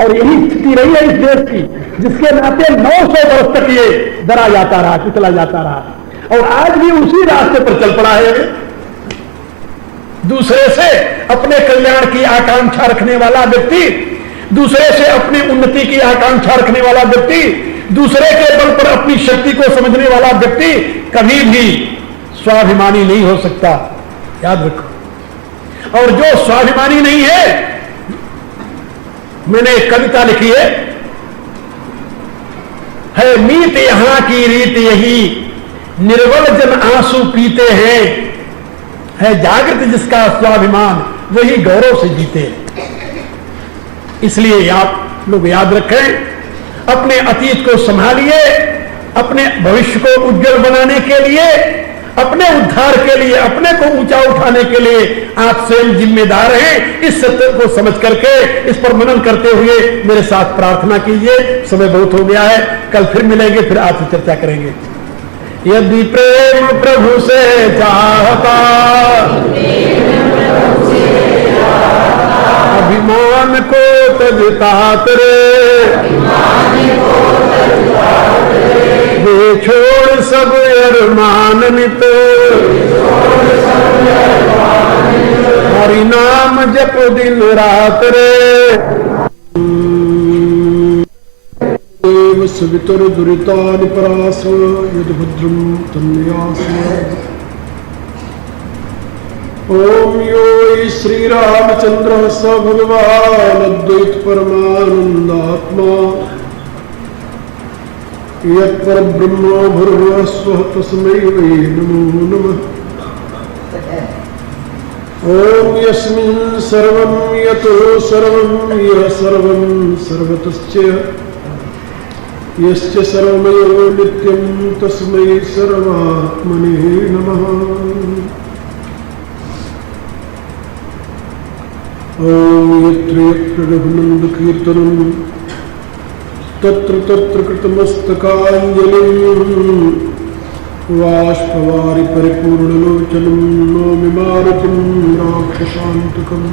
और यही स्थिति रही है इस देश की, जिसके नाते 900 वर्ष तक ये डरा जाता रहा, कुचला जाता रहा, और आज भी उसी रास्ते पर चल पड़ा है। दूसरे से अपने कल्याण की आकांक्षा रखने वाला व्यक्ति, दूसरे से अपनी उन्नति की आकांक्षा रखने वाला व्यक्ति, दूसरे के बल पर अपनी शक्ति को समझने वाला व्यक्ति कभी भी स्वाभिमानी नहीं हो सकता, याद रखो। और जो स्वाभिमानी नहीं है, मैंने एक कविता लिखी है मीत यहां की रीत यही, निर्बल जन आंसू पीते हैं, है जागृत जिसका स्वाभिमान वही गौरव से जीते। इसलिए आप लोग याद रखें, अपने अतीत को संभालिए, अपने भविष्य को उज्जवल बनाने के लिए, अपने उद्धार के लिए, अपने को ऊंचा उठाने के लिए आप स्वयं जिम्मेदार हैं। इस सत्य को समझ करके इस पर मनन करते हुए मेरे साथ प्रार्थना कीजिए। समय बहुत हो गया है, कल फिर मिलेंगे, फिर आपसे चर्चा करेंगे। यदि प्रेम प्रभु से चाहता, अभिमान को तजता तेरे, वे छोड़ सब अरमान नित, हरि नाम जप दिन रात रे। देव सवितुर दुरितानि परास, यद भद्रम तन्यास। ओम यो श्री रामचंद्र स भगवान अद्वैत परमानंदात्मा, यत्पर ब्रह्म भूर्भुवस्वः तस्मै वै नमो नमः। ओम यस्मिन् सर्वं यतो सर्वं यः सर्वं सर्वतश्च यस्य सर्वमेव नित्यं तस्मै सर्वात्मने नमः। ओम यत्र यत्र रघुनंद कीर्तनं तत्र तत्र कृतमस्तकाञ्जलिं, वाष्पवारि परिपूर्णलोचनं नौमि मारुतिं राक्षसान्तकम्।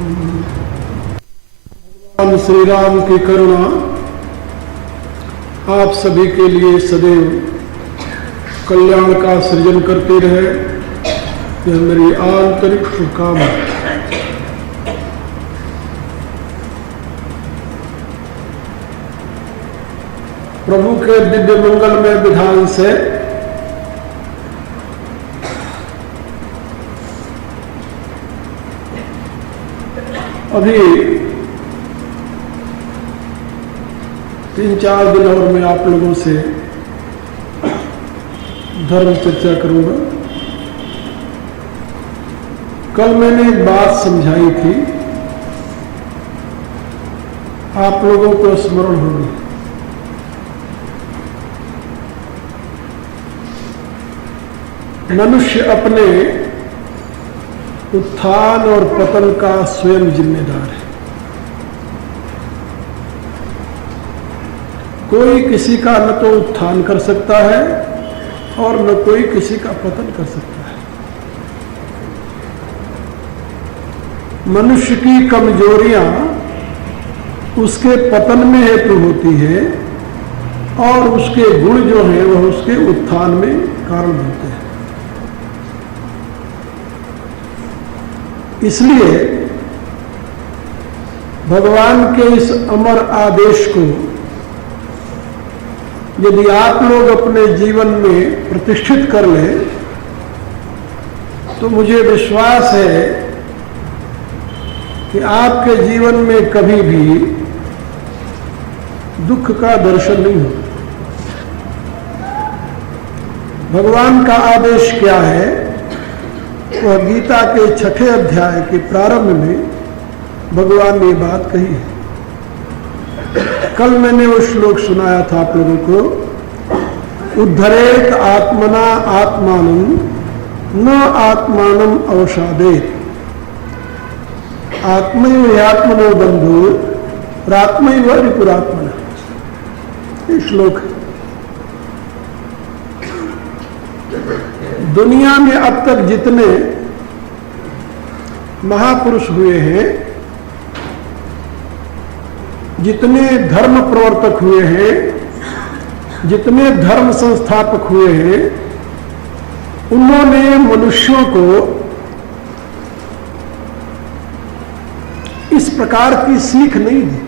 भगवान श्री राम की करुणा आप सभी के लिए सदैव कल्याण का सृजन करती रहे, यह मेरी आंतरिक शुभकामना। प्रभु के दिव्य मंगल में विधान से अभी 3-4 दिन और मैं आप लोगों से धर्म चर्चा करूंगा। कल मैंने एक बात समझाई थी, आप लोगों को स्मरण होगी। मनुष्य अपने उत्थान और पतन का स्वयं जिम्मेदार है। कोई किसी का न तो उत्थान कर सकता है और न कोई किसी का पतन कर सकता है। मनुष्य की कमजोरियां उसके पतन में हेतु होती है और उसके गुण जो हैं वह उसके उत्थान में कारण होते हैं। इसलिए भगवान के इस अमर आदेश को यदि आप लोग अपने जीवन में प्रतिष्ठित कर लें तो मुझे विश्वास है कि आपके जीवन में कभी भी दुख का दर्शन नहीं होगा। भगवान का आदेश क्या है, वह गीता के 6ठे अध्याय के प्रारंभ में भगवान ने बात कही है। कल मैंने वो श्लोक सुनाया था आप लोगों को, उद्धरेत आत्मना आत्मानं न आत्मानं अवसादेत, आत्मैव आत्मनो बंधु रात्मैव रिपुरात्मना। ये श्लोक है। दुनिया में अब तक जितने महापुरुष हुए हैं जितने धर्म प्रवर्तक हुए हैं, जितने धर्म संस्थापक हुए हैं, उन्होंने मनुष्यों को इस प्रकार की सीख नहीं दी।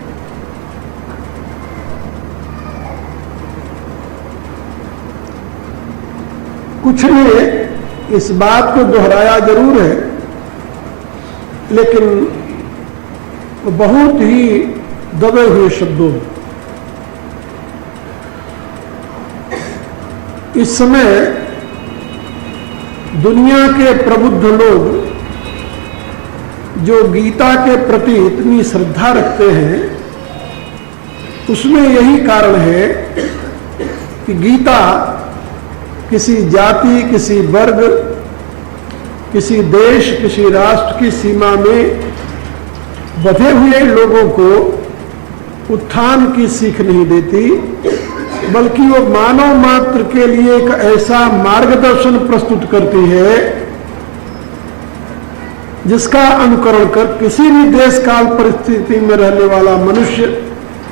कुछ ने इस बात को दोहराया जरूर है, लेकिन बहुत ही दबे हुए शब्दों में। इस समय दुनिया के प्रबुद्ध लोग जो गीता के प्रति इतनी श्रद्धा रखते हैं, उसमें यही कारण है कि गीता किसी जाति, किसी वर्ग, किसी देश, किसी राष्ट्र की सीमा में बंधे हुए लोगों को उत्थान की सीख नहीं देती, बल्कि वो मानव मात्र के लिए एक ऐसा मार्गदर्शन प्रस्तुत करती है जिसका अनुकरण कर किसी भी देश काल परिस्थिति में रहने वाला मनुष्य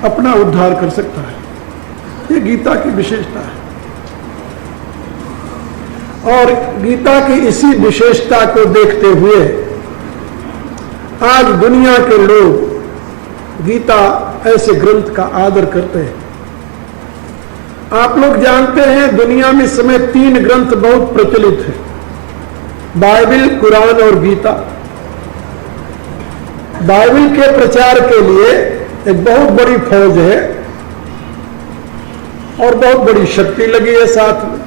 अपना उद्धार कर सकता है। ये गीता की विशेषता है। और गीता की इसी विशेषता को देखते हुए आज दुनिया के लोग गीता ऐसे ग्रंथ का आदर करते हैं। आप लोग जानते हैं दुनिया में इस समय 3 ग्रंथ बहुत प्रचलित हैं, बाइबल, कुरान और गीता। बाइबल के प्रचार के लिए एक बहुत बड़ी फौज है और बहुत बड़ी शक्ति लगी है साथ में।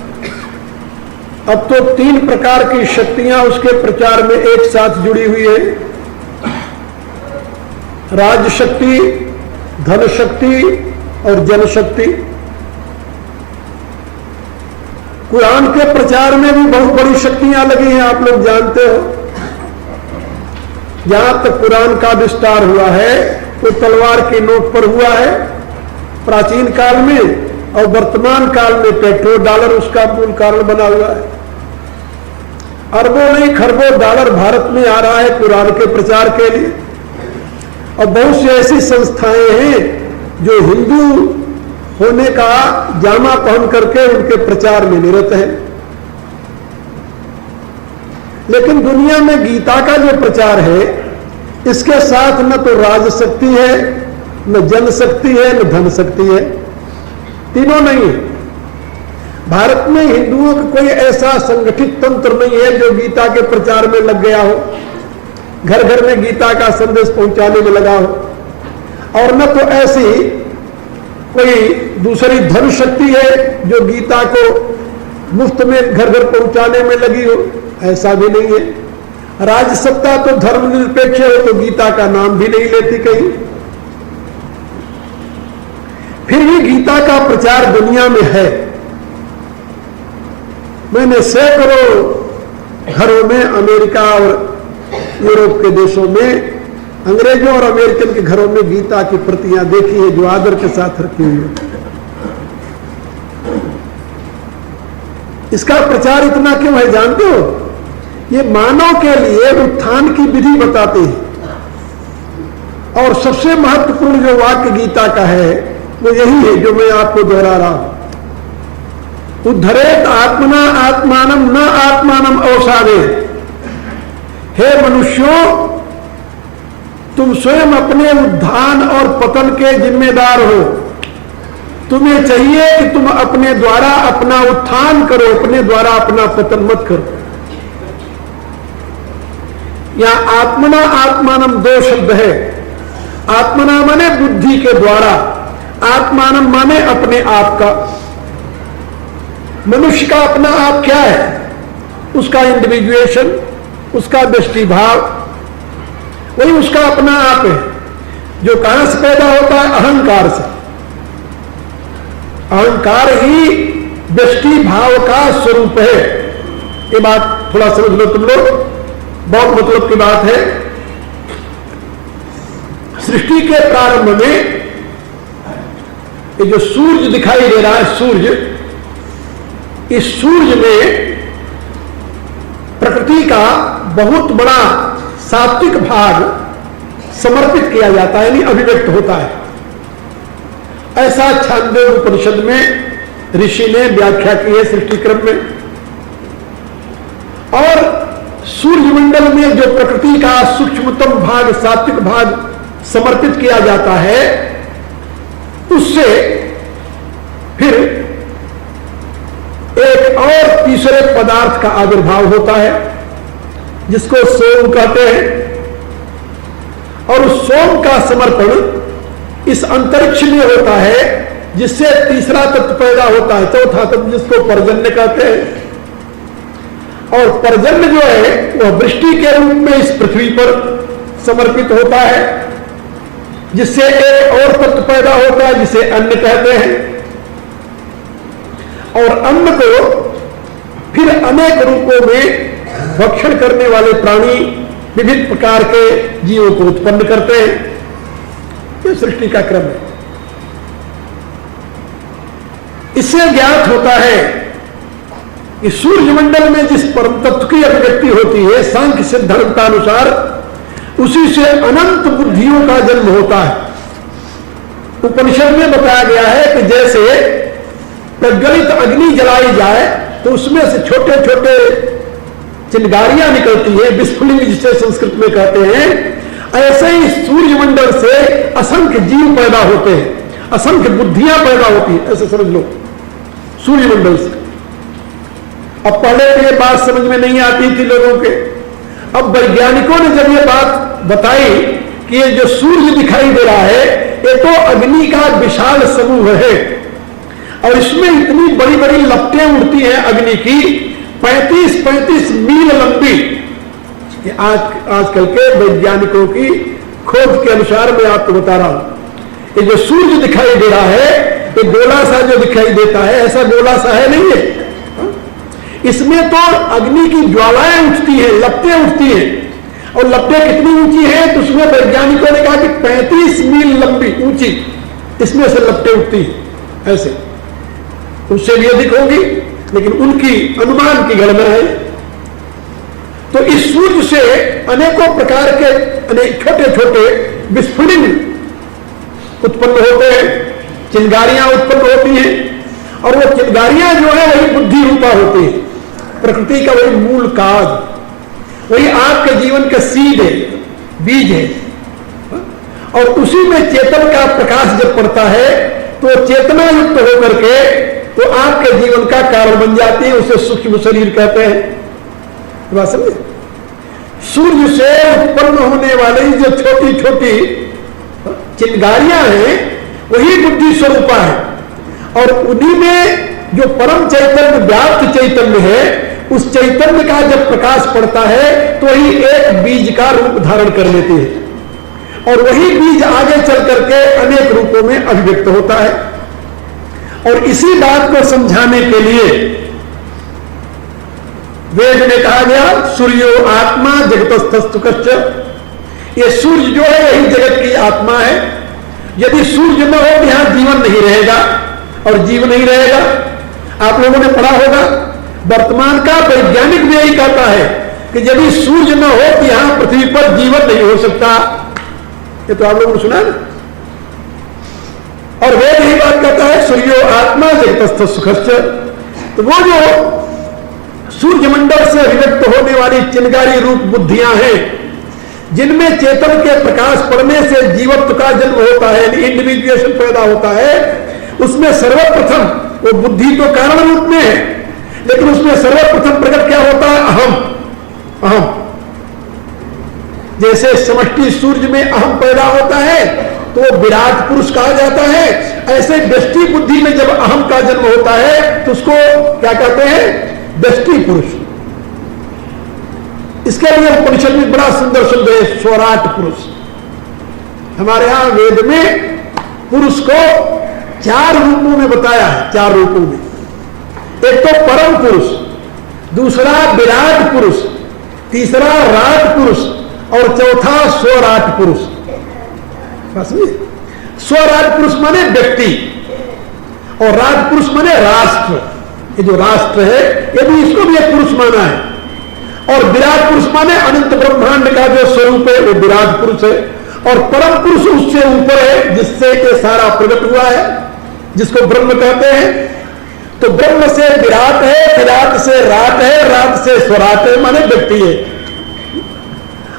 अब तो 3 प्रकार की शक्तियां उसके प्रचार में एक साथ जुड़ी हुई है, राज शक्ति, धन शक्ति और जन शक्ति। कुरान के प्रचार में भी बहुत बड़ी शक्तियां लगी हैं, आप लोग जानते हो। जहां तक कुरान का विस्तार हुआ है वो तलवार की नोक पर हुआ है प्राचीन काल में, और वर्तमान काल में पेट्रोल डॉलर उसका मूल कारण बना हुआ है। अरबों नहीं खरबों डॉलर भारत में आ रहा है कुरान के प्रचार के लिए। और बहुत सी ऐसी संस्थाएं हैं जो हिंदू होने का जामा पहन करके उनके प्रचार में निरत है। लेकिन दुनिया में गीता का जो प्रचार है, इसके साथ न तो राज शक्ति है, न जन शक्ति है, न धन शक्ति है, तीनों नहीं है। भारत में हिंदुओं का कोई ऐसा संगठित तंत्र नहीं है जो गीता के प्रचार में लग गया हो, घर घर में गीता का संदेश पहुंचाने में लगा हो। और न तो ऐसी कोई दूसरी धन शक्ति है जो गीता को मुफ्त में घर घर पहुंचाने में लगी हो, ऐसा भी नहीं है। राज सत्ता तो धर्मनिरपेक्ष हो तो गीता का नाम भी नहीं लेती कहीं। फिर भी गीता का प्रचार दुनिया में है। मैंने सैकड़ों घरों में अमेरिका और यूरोप के देशों में अंग्रेजों और अमेरिकन के घरों में गीता की प्रतियां देखी है जो आदर के साथ रखी हुई है। इसका प्रचार इतना क्यों है जानते हो? ये मानव के लिए उत्थान की विधि बताते हैं। और सबसे महत्वपूर्ण जो वाक्य गीता का है वो यही है जो मैं आपको दोहरा रहा हूं, उद्धरेत आत्मना आत्मानम न आत्मानम अवसादे। हे मनुष्यों, तुम स्वयं अपने उत्थान और पतन के जिम्मेदार हो। तुम्हें चाहिए कि तुम अपने द्वारा अपना उत्थान करो, अपने द्वारा अपना पतन मत करो। यहां आत्मना आत्मानम 2 शब्द है। आत्मना माने बुद्धि के द्वारा, आत्मानम माने अपने आप का। मनुष्य का अपना आप क्या है? उसका इंडिविजुएशन, उसका दृष्टि भाव, वही उसका अपना आप है, जो कहां से पैदा होता है? अहंकार से। अहंकार ही दृष्टि भाव का स्वरूप है। ये बात थोड़ा समझ लो तुम लोग, बहुत मतलब की बात है। सृष्टि के प्रारंभ में ये जो सूर्य दिखाई दे रहा है, सूर्य, इस सूर्य में प्रकृति का बहुत बड़ा सात्विक भाग समर्पित किया जाता है, यानी अभिव्यक्त होता है। ऐसा छांदोग्य उपनिषद में ऋषि ने व्याख्या की है सृष्टि क्रम में। और सूर्यमंडल में जो प्रकृति का सूक्ष्मतम भाग, सात्विक भाग समर्पित किया जाता है, उससे फिर एक और तीसरे पदार्थ का आविर्भाव होता है जिसको सोम कहते हैं। और उस सोम का समर्पण इस अंतरिक्ष में होता है, जिससे तीसरा तत्व पैदा होता है, चौथा तत्व, जिसको पर्जन्य कहते हैं। और पर्जन्य जो है वह वृष्टि के रूप में इस पृथ्वी पर समर्पित होता है, जिससे एक और तत्व पैदा होता है जिसे अन्न कहते हैं। और अन्न को फिर अनेक रूपों में भक्षण करने वाले प्राणी विभिन्न प्रकार के जीवों को उत्पन्न करते हैं। यह सृष्टि का क्रम है। इससे ज्ञात होता है कि सूर्यमंडल में जिस परम तत्व की अभिव्यक्ति होती है, सांख्य सिद्धांतानुसार उसी से अनंत बुद्धियों का जन्म होता है। उपनिषद में बताया गया है कि जैसे प्रज्वलित अग्नि जलाई जाए तो उसमें से छोटे छोटे चिंगारियां निकलती है, विस्फुलिंग जिसे संस्कृत में कहते हैं, ऐसे ही सूर्यमंडल से असंख्य जीव पैदा होते हैं, असंख्य बुद्धियां पैदा होती है, ऐसे समझ लो सूर्यमंडल से। अब पहले तो ये बात समझ में नहीं आती थी लोगों के। अब वैज्ञानिकों ने जब ये बात बताई कि ये जो सूर्य दिखाई दे रहा है ये तो अग्नि का विशाल समूह है और इसमें इतनी बड़ी बड़ी लपटें उड़ती हैं अग्नि की, 35-35 मील लंबी। आजकल के वैज्ञानिकों की खोज के अनुसार मैं आपको बता रहा हूं, ये जो सूर्य दिखाई दे रहा है ये गोला सा जो दिखाई देता है, ऐसा गोला सा है नहीं है। इसमें तो अग्नि की ज्वालाएं उठती हैं, लपटें उठती हैं। और लपटें कितनी ऊंची हैं तो उसमें वैज्ञानिकों ने कहा कि 35 मील लंबी ऊंची इसमें से लपटें उठती हैं, ऐसे उससे भी अधिक होगी, लेकिन उनकी अनुमान की गणना है। तो इस सूर्य से अनेकों प्रकार के अनेक छोटे छोटे विस्फुलिंग उत्पन्न होते हैं, चिंगारियां उत्पन्न होती हैं। और वो चिंगारियां जो है वही बुद्धि रूपा होती है, प्रकृति का वही मूल काज, वही आपके जीवन का सीड है, बीज है। और उसी में चेतन का प्रकाश जब पड़ता है तो चेतना युक्त होकर के तो आपके जीवन का कारण बन जाती है, उसे सूक्ष्म शरीर कहते हैं। बात समझे? सूर्य से उत्पन्न होने वाली जो छोटी छोटी चिंगारियां हैं वही बुद्धि स्वरूपा है। और उन्हीं में जो परम चैतन्य, व्याप्त चैतन्य है, उस चैतन्य का जब प्रकाश पड़ता है तो ही एक बीज का रूप धारण कर लेती है और वही बीज आगे चल करके अनेक रूपों में अभिव्यक्त होता है। और इसी बात को समझाने के लिए वेद में कहा गया सूर्यो आत्मा जगतस्थस्तु कश्च, ये सूर्य जो है यही जगत की आत्मा है। यदि सूर्य न हो तो यहां जीवन नहीं रहेगा और जीव नहीं रहेगा। आप लोगों ने पढ़ा होगा, वर्तमान का वैज्ञानिक भी यही कहता है कि यदि सूर्य न हो तो यहां पृथ्वी पर जीवन नहीं हो सकता। ये तो आप लोगों ने सुना ना। और वेद यही बात कहता है सूर्यो आत्मा जगतस्थस्तु कश्च। तो वो जो सूर्यमंडल से अभिव्यक्त होने वाली चिंगारी रूप बुद्धियां हैं, जिनमें चेतन के प्रकाश पड़ने से जीवत्व का जन्म होता है, इंडिविजुएशन पैदा होता है, उसमें सर्वप्रथम वो बुद्धि तो कारण रूप में है, लेकिन उसमें सर्वप्रथम प्रकट क्या होता है? अहम। अहम जैसे समष्टि सूर्य में अहम पैदा होता है तो वो विराट पुरुष कहा जाता है, ऐसे व्यष्टि बुद्धि में जब अहम का जन्म होता है तो उसको क्या कहते हैं? व्यष्टि पुरुष। इसके लिए उपनिषद में बड़ा सुंदर शब्द है स्वराट पुरुष। हमारे यहां वेद में पुरुष को 4 रूपों में बताया है, 4 रूपों में। एक तो परम पुरुष, दूसरा विराट पुरुष, तीसरा राट पुरुष और चौथा स्वराट पुरुष। स्वराट पुरुष माने व्यक्ति और राज पुरुष माने राष्ट्र। ये जो राष्ट्र है ये भी, इसको भी एक पुरुष माना है। और विराट पुरुष माने अनंत ब्रह्मांड का जो स्वरूप है वो विराट पुरुष है। और परम पुरुष उससे ऊपर है जिससे ये सारा प्रकट हुआ है। जिसको ब्रह्म कहते हैं। तो ब्रह्म से विराट है, विराट से राट है, राट से स्वराट है, माने व्यक्ति है।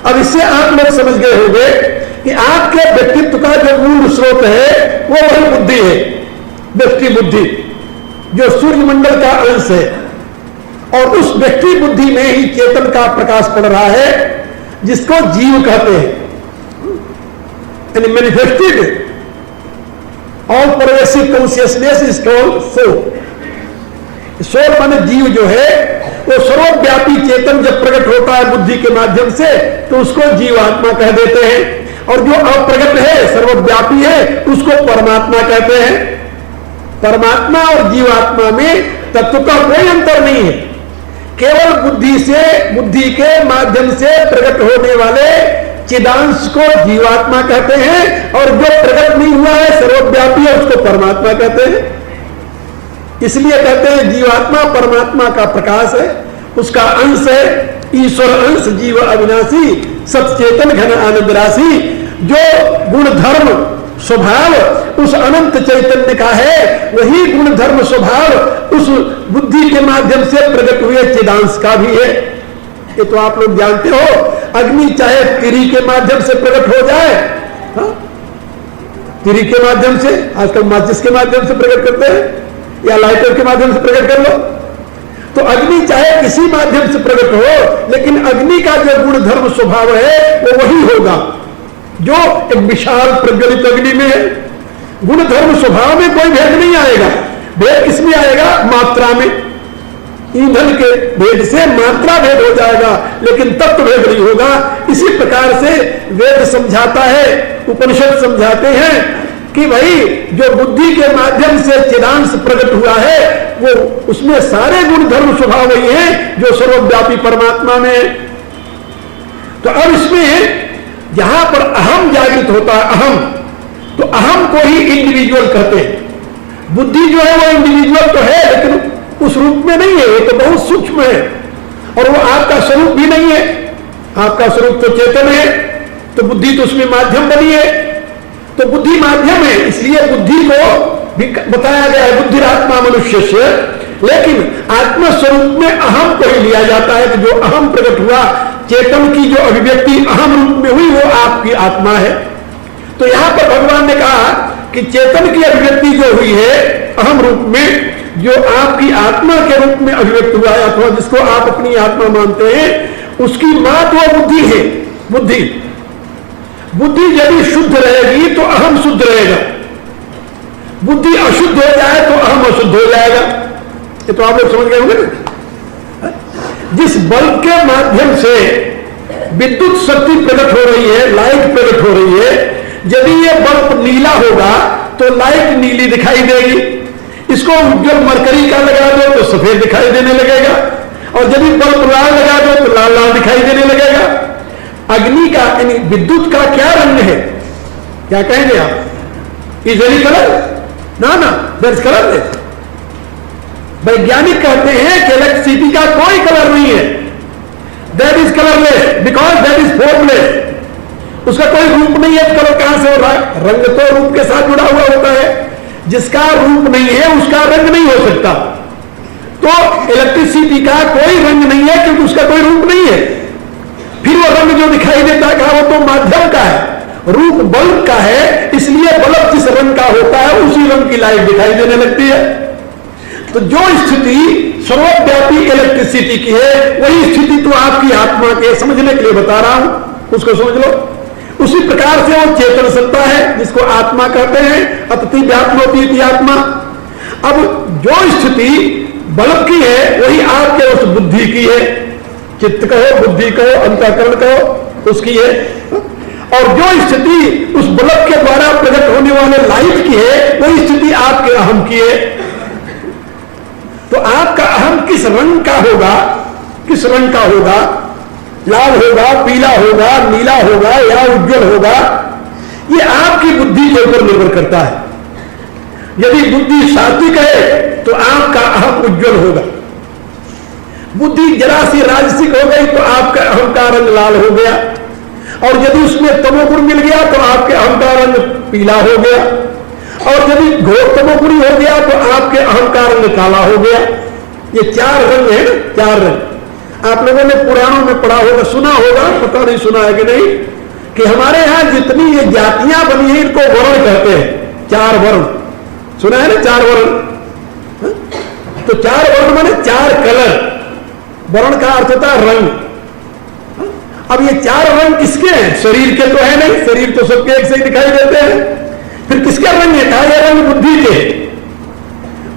अब इससे आप लोग समझ गए होंगे कि आपके व्यक्तित्व का जो मूल स्रोत है वो वही बुद्धि है, व्यक्ति बुद्धि, जो सूर्य मंडल का अंश है। और उस व्यक्ति बुद्धि में ही चेतन का प्रकाश पड़ रहा है, जिसको जीव कहते हैं, यानी manifested all pervasive consciousness is called soul. Soul माने जीव जो है वो सर्वव्यापी चेतन जब प्रकट होता है बुद्धि के माध्यम से तो उसको जीवात्मा कह देते हैं। और जो अप्रगट है, सर्वव्यापी है, उसको परमात्मा कहते हैं। परमात्मा और जीवात्मा में तत्व का कोई अंतर नहीं है, केवल बुद्धि से, बुद्धि के माध्यम से प्रकट होने वाले चिदांश को जीवात्मा कहते हैं, और जो प्रकट नहीं हुआ है, सर्वव्यापी है, उसको परमात्मा कहते हैं। इसलिए कहते हैं जीवात्मा परमात्मा का प्रकाश है, उसका अंश है, ईश्वर अंश, जीव अविनाशी, सचेतन घन आनंद राशि। जो गुण धर्म स्वभाव उस अनंत चैतन्य का है, वही गुण धर्म स्वभाव उस बुद्धि के माध्यम से प्रकट हुए चिदांश का भी है। ये तो आप लोग जानते हो, अग्नि चाहे तिरी के माध्यम से प्रकट हो जाए, हाँ? तिरी के माध्यम से, आजकल माचिस के माध्यम से प्रकट करते हैं, या लाइटर के माध्यम से प्रकट कर लो। तो अग्नि चाहे किसी माध्यम से प्रकट हो, लेकिन अग्नि का जो गुण धर्म स्वभाव है वो वही होगा जो एक विशाल प्रज्वलित अग्नि में है। गुण धर्म स्वभाव में कोई भेद नहीं आएगा। भेद किसमें आएगा? मात्रा में। ईंधन के भेद से मात्रा भेद हो जाएगा, लेकिन तत्व भेद नहीं होगा। इसी प्रकार से वेद समझाता है, उपनिषद समझाते हैं कि भाई जो बुद्धि के माध्यम से चिदांश प्रकट हुआ है, वो उसमें सारे गुण धर्म स्वभाव वही है जो सर्वव्यापी परमात्मा में है। तो अब इसमें जहां पर अहम जागृत होता है, अहम, तो अहम को ही इंडिविजुअल कहते हैं। बुद्धि जो है वो इंडिविजुअल तो है, लेकिन उस रूप में नहीं है, वो तो बहुत सूक्ष्म है, और वो आपका स्वरूप भी नहीं है। आपका स्वरूप तो चेतन है, तो बुद्धि तो उसमें माध्यम बनी है, तो बुद्धि माध्यम है, इसलिए बुद्धि को भी बताया गया है बुद्धिरात्मा मनुष्य से। लेकिन आत्मा स्वरूप में अहम को ही लिया जाता है कि जो अहम प्रकट हुआ, चेतन की जो अभिव्यक्ति अहम रूप में हुई, वो आपकी आत्मा है। तो यहां पर भगवान ने कहा कि चेतन की अभिव्यक्ति जो हुई है अहम रूप में, जो आपकी आत्मा के रूप में अभिव्यक्त हुआ है, अथवा जिसको आप अपनी आत्मा मानते हैं, उसकी मां तो बुद्धि है। बुद्धि बुद्धि यदि शुद्ध रहेगी तो अहम शुद्ध रहेगा, बुद्धि अशुद्ध हो जाए तो अहम अशुद्ध हो जाएगा। ये तो आप लोग समझ गए होंगे ना। जिस बल्ब के माध्यम से विद्युत शक्ति प्रकट हो रही है, लाइट प्रकट हो रही है, यदि ये बल्ब नीला होगा तो लाइट नीली दिखाई देगी। इसको उज्जवल मरकरी का लगा दो तो सफेद दिखाई देने लगेगा, और यदि बल्ब लाल लगा दो तो लाल लाल दिखाई देने लगेगा। अग्नि का यानी विद्युत का क्या रंग है? क्या कहेंगे आप? Is any colour? ना ना, दैट इज कलरलेस। वैज्ञानिक कहते हैं कि इलेक्ट्रिसिटी का कोई कलर नहीं है, that is colourless because that is formless. उसका कोई रूप नहीं है, कलर कहां से हो रहा है? रंग तो रूप के साथ जुड़ा हुआ होता है, जिसका रूप नहीं है उसका रंग नहीं हो सकता। तो इलेक्ट्रिसिटी का कोई रंग नहीं है क्योंकि उसका कोई रूप नहीं है। फिर वो रंग जो दिखाई देता है वो तो माध्यम का है, रूप बल्ब का है, इसलिए बल्ब जिस रंग का होता है उसी रंग की लाइट दिखाई देने लगती है। तो जो स्थिति सर्वव्यापी इलेक्ट्रिसिटी की है, वही स्थिति तो आपकी आत्मा के समझने के लिए बता रहा हूं, उसको समझ लो। उसी प्रकार से वो चेतन सत्ता है जिसको आत्मा कहते हैं, अतिथि व्यात्मोपी आत्मा। अब जो स्थिति बल्ब की है वही आपके उस बुद्धि की है, चित्त कहो, बुद्धि कहो, अंतःकरण कहो, उसकी है। और जो स्थिति उस बल्ब के द्वारा प्रकट होने वाले लाइट की है, वही स्थिति आपके अहम की है। तो आपका अहम किस रंग का होगा, किस रंग का होगा? लाल होगा, पीला होगा, नीला होगा या उज्जवल होगा, ये आपकी बुद्धि के ऊपर निर्भर करता है। यदि बुद्धि सात्विक है तो आपका अहम उज्जवल होगा। बुद्धि जरा सी राजसिक हो गई तो आपका अहम का रंग लाल हो गया, और यदि उसमें तमोगुण मिल गया तो आपके अहम का रंग पीला हो गया, और यदि घोर तमोगुणी हो गया तो आपके अहंकार रंग काला हो गया। ये 4 रंग है, 4 रंग। आप लोगों ने पुराणों में पढ़ा होगा, सुना होगा, पता नहीं सुना है कि नहीं, कि हमारे यहां जितनी ये जातियां बनी है इनको वर्ण कहते हैं। 4 वर्ण सुना है ना, 4 वर्ण। तो 4 वर्ण माने 4 कलर। वर्ण का अर्थ होता है रंग। अब ये 4 रंग किसके हैं? शरीर के तो है नहीं, शरीर तो सबके एक से ही दिखाई देते हैं। फिर किसके रंग है? कहा ये रंग बुद्धि के,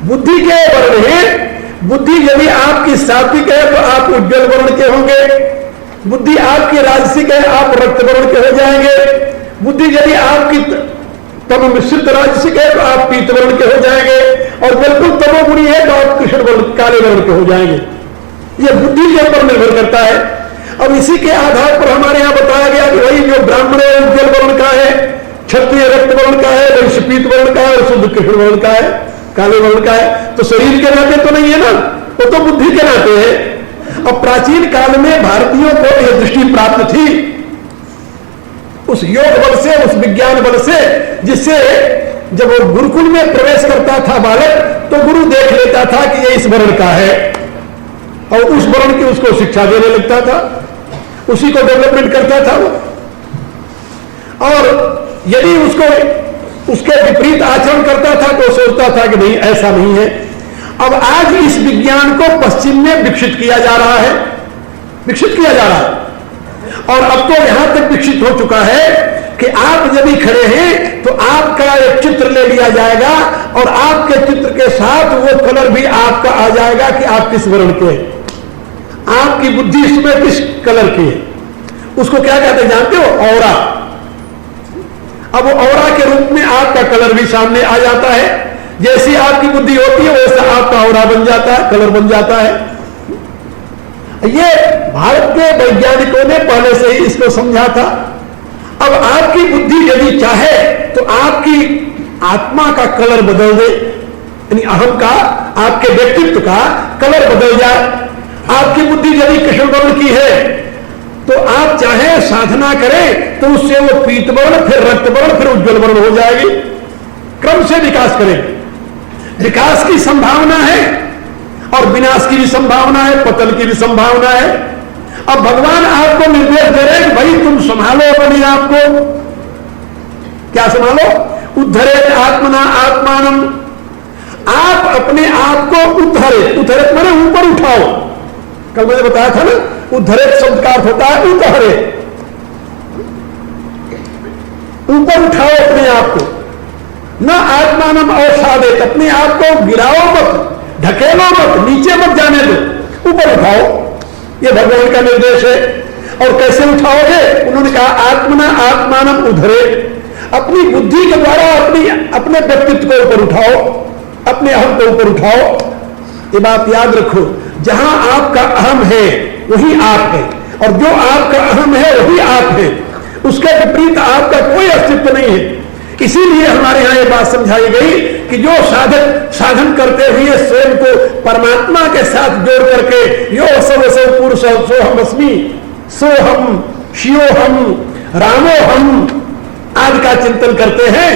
बुद्धि के वर्ण है। बुद्धि यदि आपकी सात्विक है तो आप उज्ज्वल वर्ण के होंगे। बुद्धि आपकी राजसिक है, आप रक्त वर्ण के हो जाएंगे। बुद्धि यदि आपकी तम मिश्रित राजसिक है तो आप पीत वर्ण के हो जाएंगे। और बिल्कुल तमोगुणी है तो आप कृष्ण वर्ण, काले वर्ण के हो जाएंगे। यह बुद्धि के ऊपर निर्भर करता है। अब इसी के आधार पर हमारे यहां बताया गया कि भाई जो ब्राह्मण है उज्ज्वल वर्ण का है, क्षत्रिय रक्त वर्ण का है, वैश्य पीत वर्ण का है और शुद्ध कृष्ण वर्ण का है, काले वर्ण का है। तो शरीर के नाते तो नहीं है ना, वो तो बुद्धि के नाते है। अब प्राचीन काल में भारतीयों को यह दृष्टि प्राप्त थी उस योग बल से, उस विज्ञान बल से, जिससे जब वो गुरुकुल में प्रवेश करता था बालक तो गुरु देख लेता था कि ये इस वर्ण का है और उस वर्ण की उसको शिक्षा देने लगता था, उसी को डेवलपमेंट करता था वो। और यदि उसको उसके विपरीत आचरण करता था तो सोचता था कि नहीं, ऐसा नहीं है। अब आज इस विज्ञान को पश्चिम में विकसित किया जा रहा है, विकसित किया जा रहा है। और अब तो यहां तक विकसित हो चुका है कि आप यदि खड़े हैं तो आपका एक चित्र ले लिया जाएगा और आपके चित्र के साथ वो कलर भी आपका आ जाएगा कि आप किस वर्ण के हैं, आपकी बुद्धि इसमें किस कलर की है। उसको क्या कहते हैं जानते हो? ऑरा। अब वो ऑरा के रूप में आपका कलर भी सामने आ जाता है। जैसी आपकी बुद्धि होती है वैसा आपका ऑरा बन जाता है, कलर बन जाता है। ये भारत के वैज्ञानिकों ने पहले से ही इसको समझा था। अब आपकी बुद्धि यदि चाहे तो आपकी आत्मा का कलर बदल दे, यानी अहम का, आपके व्यक्तित्व का कलर बदल जाए। आपकी बुद्धि यदि कृष्ण वर्ण की है तो आप चाहे साधना करें तो उससे वो पीत वर्ण, फिर रक्त वर्ण, फिर उज्ज्वल वर्ण हो जाएगी। क्रम से विकास करें। विकास की संभावना है और विनाश की भी संभावना है, पतन की भी संभावना है। अब भगवान आपको निर्देश दे रहे हैं भाई तुम संभालो अपने आप को। क्या संभालो? उद्धरे आत्मना आत्मानम। आप अपने आप को उद्धरे, उद्धरे माने ऊपर उठाओ। कल मैंने बताया था ना, उद्धरे शब्द का अर्थ होता है उद्धरे, ऊपर उठाओ अपने आप को। न आत्मानम अवसादेत, अपने आप को गिराओ मत, ढकेलो मत, नीचे मत जाने दो, ऊपर उठाओ। ये भगवान का निर्देश है। और कैसे उठाओगे? उन्होंने कहा आत्मना आत्मानम उद्धरे, अपनी बुद्धि के द्वारा अपने व्यक्तित्व को ऊपर उठाओ, अपने अहम को ऊपर उठाओ। ये बात याद रखो, जहां आपका अहम है वही आप है, और जो आपका अहम है वही आप है। उसके विपरीत आपका कोई अस्तित्व नहीं है। इसीलिए हमारे यहां ये बात समझाई गई कि जो साधक साधन करते हुए स्वयं को परमात्मा के साथ जोड़ करके यो सब सब पुरुष सोहम अस्मि, सोहम शिवोहम रामोहम आदि का चिंतन करते हैं,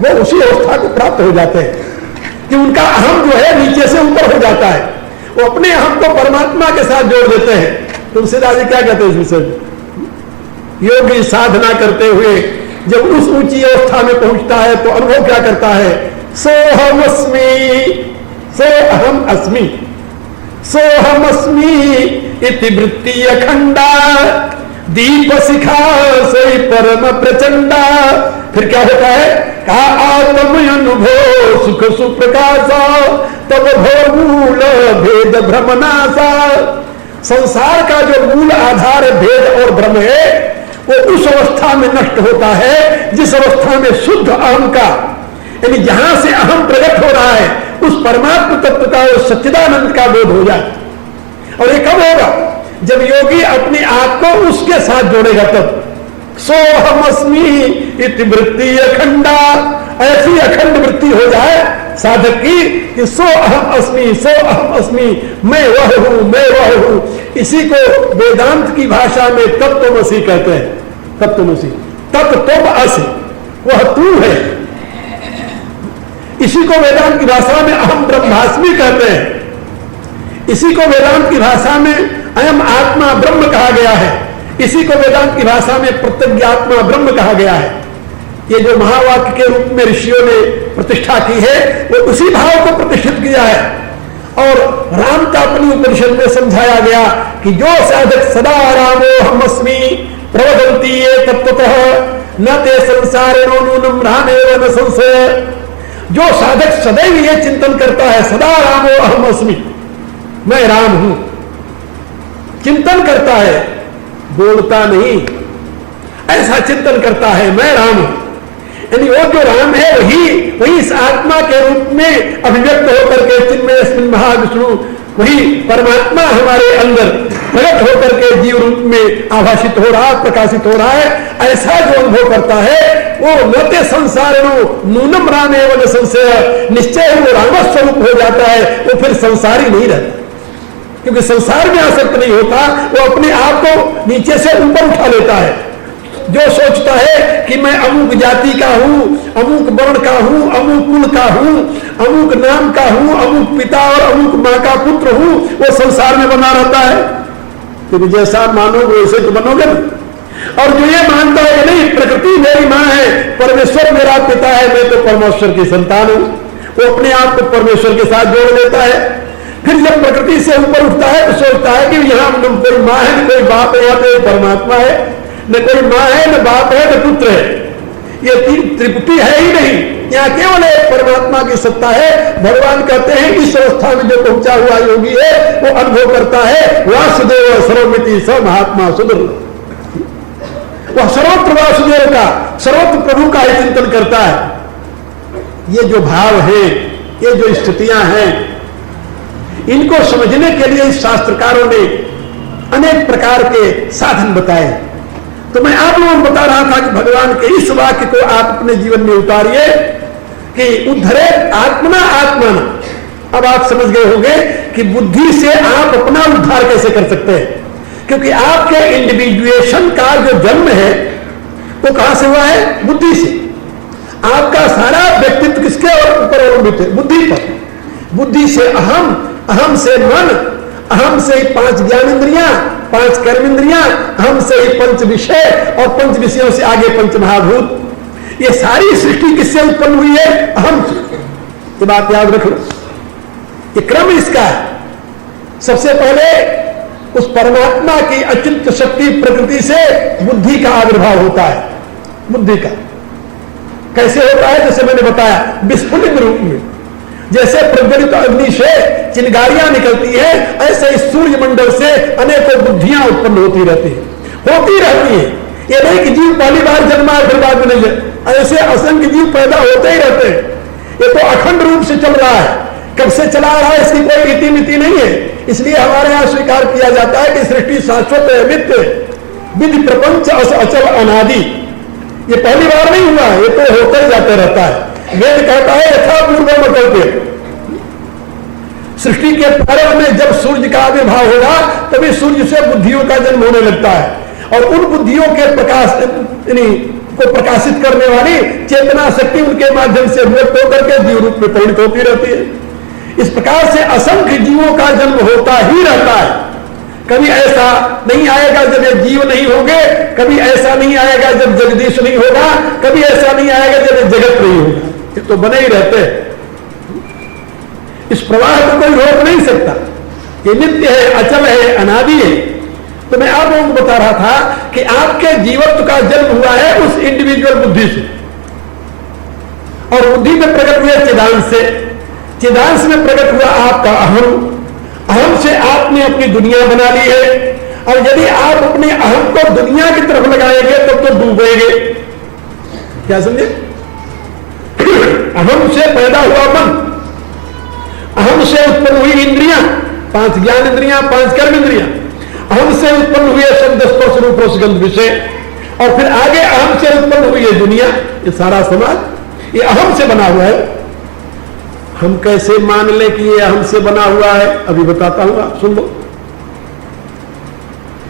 वो उसी अवस्था को प्राप्त हो जाते हैं कि उनका अहम जो है नीचे से ऊपर हो जाता है। वो अपने अहम को परमात्मा के साथ जोड़ देते हैं। तुलसीदास जी क्या कहते हैं इस विषय में? योगी साधना करते हुए जब उस ऊंची अवस्था में पहुंचता है तो अनुभव क्या करता है? सोहम अस्मि, सो अहम अस्मि, सोहम अस्मि इति वृत्ति अखंडा, दीप शिखा सोई परम प्रचंडा। फिर क्या होता है? कहा आत्म अनुभव सुख सुप्रकाशा, तब भो मूल भेद भ्रमनाशा। संसार का जो मूल आधार भेद और भ्रम है वो उस अवस्था में नष्ट होता है जिस अवस्था में शुद्ध अहम का, यानी जहां से अहम प्रकट हो रहा है उस परमात्मा तत्व का, उस सच्चिदानंद का बोध हो जाए। और ये कब होगा? जब योगी अपने आप को उसके साथ जोड़ेगा तब। सोहम अस्मि इति वृत्ति अखंडा, ऐसी अखंड वृत्ति हो जाए साधक की कि सो अहम अस्मि, सो अहम अस्मि, मैं वह हूं, मैं वह हूं। इसी को वेदांत की भाषा में तत्वमसि कहते हैं। तत्वमसि, तत्व तुम असि, वह तू है। इसी को वेदांत की भाषा में अहम ब्रह्मास्मि कहते हैं। इसी को वेदांत की भाषा में अयम आत्मा ब्रह्म कहा गया है। इसी को वेदांत की भाषा में प्रत्यज्ञात्मा ब्रह्म कहा गया है। ये जो महावाक्य के रूप में ऋषियों ने प्रतिष्ठा की है वो उसी भाव को प्रतिष्ठित किया है। और राम का अपनी उपनिषद में समझाया गया कि जो साधक सदा रामो हमस्मि प्रवदन्ति ये तत्वतः न ते संसारेणो नूनम रामेव न संशय। जो साधक सदैव ये चिंतन करता है सदा रामो अहमस्मि, मैं राम हूं, चिंतन करता है, बोलता नहीं, ऐसा चिंतन करता है मैं राम हूं, यानी वो जो राम है वही इस आत्मा के रूप में अभिव्यक्त होकर के चिन्मय अस्मिन् महाविष्णु, वही परमात्मा हमारे अंदर प्रकट होकर के जीव रूप में आभाषित हो रहा, प्रकाशित हो रहा है। ऐसा जो अनुभव करता है वो नते संसारिणो नूनम रामेव न संशय, निश्चय वो रामस्वरूप हो जाता है, वो फिर संसारी नहीं रहता, क्योंकि संसार में आसक्त नहीं होता, वो अपने आप को नीचे से ऊपर उठा लेता है। जो सोचता है कि मैं अमुक जाति का हूं, अमुक वर्ण का हूं, अमुक कुल का हूं, अमुक नाम का हूं, अमुक पिता और अमुक मां का पुत्र हूं, वो संसार में बना रहता है। क्योंकि जैसा मानोगे वैसे तो बनोगे ना। और जो ये मानता है नहीं प्रकृति मेरी मां है, परमेश्वर मेरा पिता है, मैं तो परमेश्वर की संतान हूं, वो अपने आप को परमेश्वर के साथ जोड़ लेता है। फिर जब प्रकृति से ऊपर उठता है तो सोचता है कि यहाँ न कोई माँ है न कोई बाप है, यहाँ तो परमात्मा है, न कोई माँ है न बाप है न पुत्र है, ये त्रिपुटी है ही नहीं, यहाँ केवल एक परमात्मा की सत्ता है। भगवान कहते हैं कि इस अवस्था में जो पहुंचा हुआ योगी है वो अनुभव करता है वासुदेव सर्वमिति स महात्मा सुदुर्लभ, वह सर्वत्र वासुदेव का, सर्वत्र प्रभु का ही चिंतन करता है। ये जो भाव है, ये जो स्थितियां हैं, इनको समझने के लिए शास्त्रकारों ने अनेक प्रकार के साधन बताए। तो मैं आप लोगों को बता रहा था कि भगवान के इस वाक्य को आप अपने जीवन में उतारिए कि उद्धरे आत्मना आत्मना। अब आप समझ गए होंगे कि बुद्धि से आप अपना उद्धार कैसे कर सकते हैं, क्योंकि आपके इंडिविजुएशन का जो जन्म है वो कहां से हुआ है? बुद्धि से। आपका सारा व्यक्तित्व किसके ऊपर अवलंबित है? बुद्धि पर। बुद्धि से अहम, अहम से मन, अहम से ही 5 ज्ञान इंद्रियां, 5 कर्म इंद्रियां, अहम से ही 5 विषय और 5 विषयों से आगे 5 महाभूत। ये सारी सृष्टि किससे उत्पन्न हुई है? अहम से। ये बात याद रख लो, ये क्रम इसका है। सबसे पहले उस परमात्मा की अचिंत्य शक्ति प्रकृति से बुद्धि का आविर्भाव होता है। बुद्धि का कैसे होता है? जैसे मैंने बताया, विस्फुलित रूप में। जैसे प्रज्वलित अग्नि से चिंगारियां निकलती है, ऐसे इस सूर्य मंडल से अनेकों बुद्धियां उत्पन्न होती रहती है। ये नहीं कि जीव पहली बार जन्मा है फिर बाद में नहीं है, ऐसे असंख्य जीव पैदा होते ही रहते हैं। ये तो अखंड रूप से चल रहा है, कब से चला रहा है इसकी कोई रीति मिति नहीं है। इसलिए हमारे यहाँ स्वीकार किया जाता है कि सृष्टि शाश्वत है, नित्य, विधि प्रपंच अचल अनादि। ये पहली बार नहीं हुआ, ये तो होता ही जाते रहता है। वेद कहता है यथा पूर्व मकल्पे, सृष्टि के प्रारंभ में जब सूर्य का आविर्भाव होगा तभी सूर्य से बुद्धियों का जन्म होने लगता है, और उन बुद्धियों के प्रकाश को प्रकाशित करने वाली चेतना शक्ति उनके माध्यम से व्यक्त होकर के जीव रूप में परिणित होती रहती है। इस प्रकार से असंख्य जीवों का जन्म होता ही रहता है। कभी ऐसा नहीं आएगा जब ये जीव नहीं होंगे, कभी ऐसा नहीं आएगा जब जगदीश नहीं होगा, कभी ऐसा नहीं आएगा जब ये जगत नहीं होगा। ये तो बने ही रहते हैं। इस प्रवाह को कोई रोक नहीं सकता। ये नित्य है, अचल है, अनादि है। तो मैं आप लोगों को बता रहा था कि आपके जीवत्व का जन्म हुआ है उस इंडिविजुअल बुद्धि से, और बुद्धि में प्रकट हुए चिदांश से, चिदांश में प्रकट हुआ आपका अहम, अहम से आपने अपनी दुनिया बना ली है। और यदि आप अपने अहम को दुनिया की तरफ लगाएंगे तो डूबेंगे। क्या समझे? अहम से पैदा हुआ मन, अहम से उत्पन्न हुई इंद्रियां, 5 ज्ञान इंद्रियां, 5 कर्म इंद्रियां, अहम से उत्पन्न हुए शब्द स्पर्श रूप रसगंध विषय, और फिर आगे अहम से उत्पन्न हुई है दुनिया। ये सारा समाज ये अहम से बना हुआ है। हम कैसे मान ले कि ये अहम से बना हुआ है? अभी बताता हूं, आप सुन लो।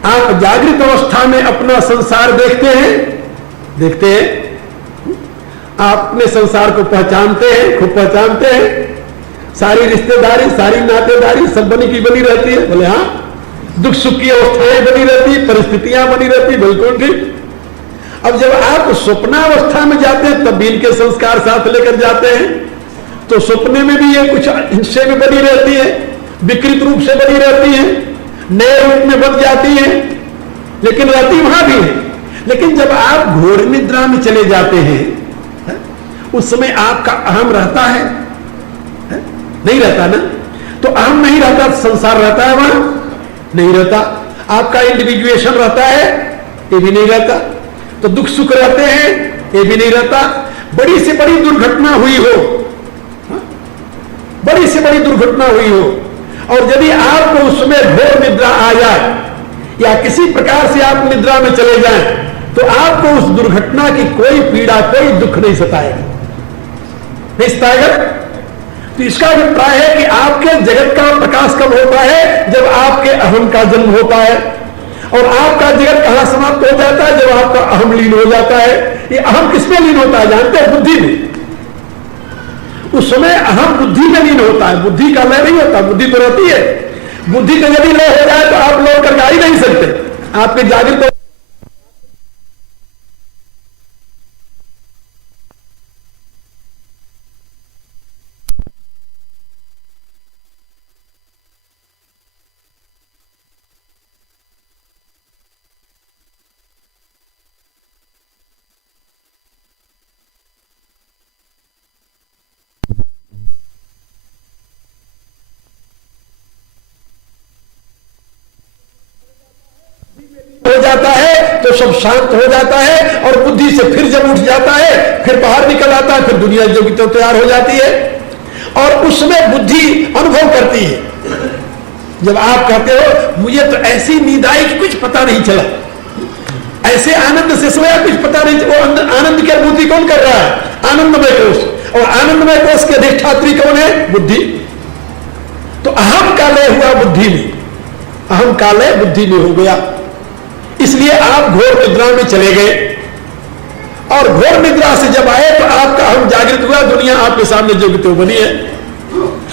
आप जागृत अवस्था में अपना संसार देखते हैं, आप अपने संसार को पहचानते हैं, खूब पहचानते हैं, सारी रिश्तेदारी, सारी नातेदारी सब बनी की बनी रहती है। बोले हाँ, दुख सुख की अवस्थाएं बनी रहती, परिस्थितियां बनी रहती, बिल्कुल ठीक। अब जब आप स्वप्नावस्था में जाते हैं तब भी इनके संस्कार साथ लेकर जाते हैं, तो सपने में भी ये कुछ हिस्से में बनी रहती है, विकृत रूप से बनी रहती है, नए रूप में बन जाती है, लेकिन रहती वहां भी है। लेकिन जब आप घोर निद्रा में चले जाते हैं, उस समय आपका अहम रहता है? नहीं रहता ना। तो अहम नहीं रहता, संसार रहता है वहां? नहीं रहता। आपका इंडिविजुएशन रहता है? ये भी नहीं रहता। तो दुख सुख रहते हैं? ये भी नहीं रहता। बड़ी से बड़ी दुर्घटना हुई हो, बड़ी से बड़ी दुर्घटना हुई हो, और यदि आपको उस समय घोर निद्रा आ जाए या किसी प्रकार से आप निद्रा में चले जाएं, तो आपको उस दुर्घटना की कोई पीड़ा, कोई दुख नहीं सताएगा, नहीं सताएगा। तो इसका अभिप्राय है कि आपके जगत का प्रकाश कब होता है? जब आपके अहम का जन्म होता है। और आपका जगत कहां समाप्त हो जाता है? जब आपका अहम लीन हो जाता है। ये अहम किसमें लीन होता है जानते हैं? बुद्धि में। उस समय अहम बुद्धि में लीन होता है, बुद्धि का लय नहीं होता। बुद्धि तो रहती है, बुद्धि का यदि लय हो जाए तो आप लौट कर जा ही नहीं सकते। आपके जागृत हो जाता है तो सब शांत हो जाता है, और बुद्धि से फिर जब उठ जाता है, फिर बाहर निकल आता है, फिर दुनिया जो तो तैयार हो जाती है, और उसमें बुद्धि अनुभव करती है। जब आप कहते हो मुझे तो ऐसी नींद आई कि कुछ पता नहीं चला, ऐसे आनंद से सोया कुछ पता नहीं, वो आनंद की अनुभूति कौन कर रहा है? आनंदमय कोष। और आनंदमय कोष के अधिष्ठात्री कौन है? बुद्धि। तो अहम का लय हुआ बुद्धि में, अहम का लय बुद्धि में हो गया। इसलिए आप घोर निद्रा में चले गए, और घोर निद्रा से जब आए तो आपका अहम जागृत हुआ, दुनिया आपके सामने जो तो बनी है।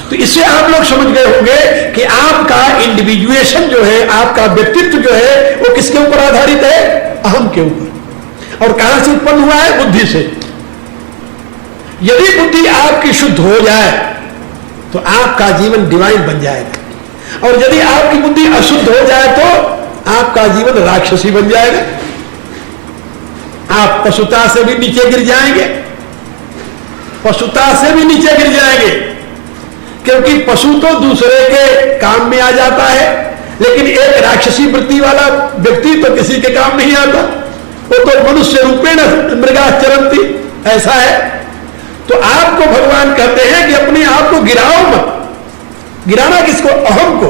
तो इससे आप लोग समझ गए होंगे कि आपका इंडिविजुएशन जो है, आपका व्यक्तित्व जो है, वो किसके ऊपर आधारित है? अहम के ऊपर। और कहां से उत्पन्न हुआ है? बुद्धि से। यदि बुद्धि आपकी शुद्ध हो जाए तो आपका जीवन डिवाइन बन जाएगा, और यदि आपकी बुद्धि अशुद्ध हो जाए तो आपका जीवन राक्षसी बन जाएगा। आप पशुता से भी नीचे गिर जाएंगे, पशुता से भी नीचे गिर जाएंगे, क्योंकि पशु तो दूसरे के काम में आ जाता है, लेकिन एक राक्षसी वृत्ति वाला व्यक्ति तो किसी के काम नहीं आता। वो तो मनुष्य रूपेण मृगा चरंती, ऐसा है। तो आपको भगवान कहते हैं कि अपने आप को गिराओ मत। गिराना किसको? अहम को।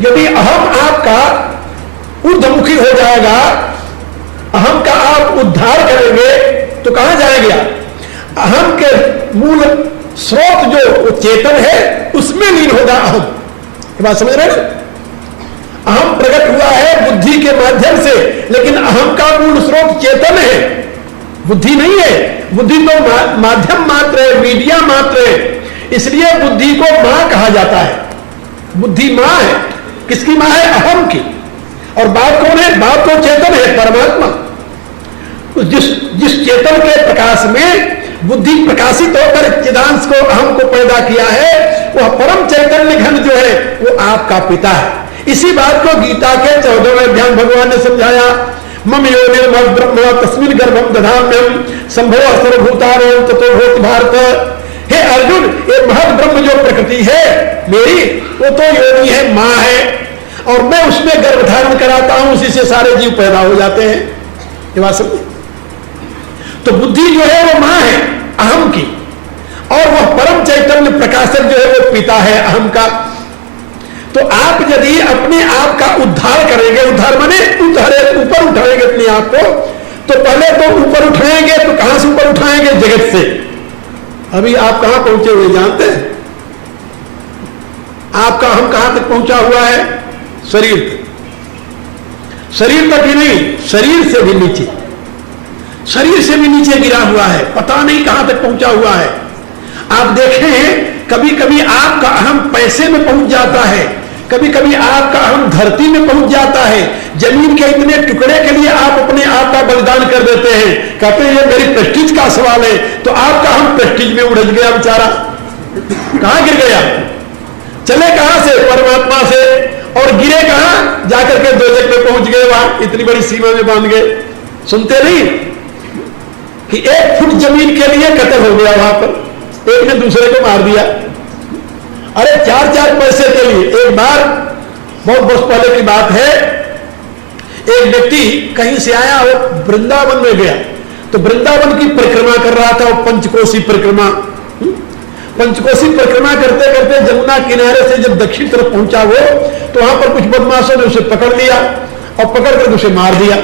यदि अहम आपका ऊर्ध्वमुखी हो जाएगा, अहम का आप उद्धार करेंगे, तो कहां जाएंगे आप? अहम के मूल स्रोत जो वो चेतन है, उसमें लीन होगा अहम। ये बात समझ रहे हैं? अहम प्रकट हुआ है बुद्धि के माध्यम से, लेकिन अहम का मूल स्रोत चेतन है, बुद्धि नहीं है। बुद्धि तो माध्यम मात्र है, मीडिया मात्र है। इसलिए बुद्धि को मां कहा जाता है। बुद्धि मां है। किसकी मां है? अहम की। और बाप कौन है? बाप तो चेतन है, परमात्मा। जिस चेतन के प्रकाश में बुद्धि प्रकाशित होकर चिदांश को, अहम को पैदा किया है, वह परम चैतन्य घन जो है वो आपका पिता है। इसी बात को गीता के 14वें अध्याय भगवान ने समझाया। मम योनिर्महद् ब्रह्म तस्मिन् गर्भं दधाम्यहं संभवः सर्वभूतानां ततो भूत भारत। हे अर्जुन, ये महद ब्रह्म जो प्रकृति है मेरी, वो तो योनि है, मां है, और मैं उसमें गर्भ धारण कराता हूं, उसी से सारे जीव पैदा हो जाते हैं। ये बात समझे? तो बुद्धि जो है वो मां है अहम की, और वह परम चैतन्य प्रकाशक जो है वो पिता है अहम का। तो आप यदि अपने आप का उद्धार करेंगे, उद्धार माने ऊपर उठाएंगे अपने आप को, तो पहले तो ऊपर उठाएंगे, तो कहां से ऊपर उठाएंगे? जगत से। अभी आप कहां पहुंचे हुए जानते हैं? आपका हम कहां तक पहुंचा हुआ है? शरीर तक। शरीर तक ही नहीं, शरीर से भी नीचे। शरीर से भी नीचे गिरा हुआ है, पता नहीं कहां तक पहुंचा हुआ है। आप देखें कभी कभी आपका अहम पैसे में पहुंच जाता है, कभी कभी आपका अहम धरती में पहुंच जाता है। जमीन के इतने टुकड़े के लिए आप अपने आप का बलिदान कर देते हैं, कहते हैं ये मेरी प्रेस्टीज का सवाल है, तो आपका अहम प्रेस्टीज में उड़ज गया बेचारा। कहां गिर गया? चले कहां से? परमात्मा से। और गिरे कहां? जाकर के दोजख में पहुंच गए, वहां इतनी बड़ी सीमा में बांध गए। सुनते नहीं कि 1 फुट जमीन के लिए कत्ल हो गया वहां पर, एक ने दूसरे को मार दिया। अरे 4-4 पैसे के लिए। एक बार बहुत वर्ष पहले की बात है, एक व्यक्ति कहीं से आया, वो वृंदावन में गया, तो वृंदावन की परिक्रमा कर रहा था, वो पंचकोशी परिक्रमा। पंचकोशी परिक्रमा करते करते जमुना किनारे से जब दक्षिण तरफ पहुंचा वो, तो वहां पर कुछ बदमाशों ने उसे पकड़ लिया और पकड़ कर उसे मार दिया।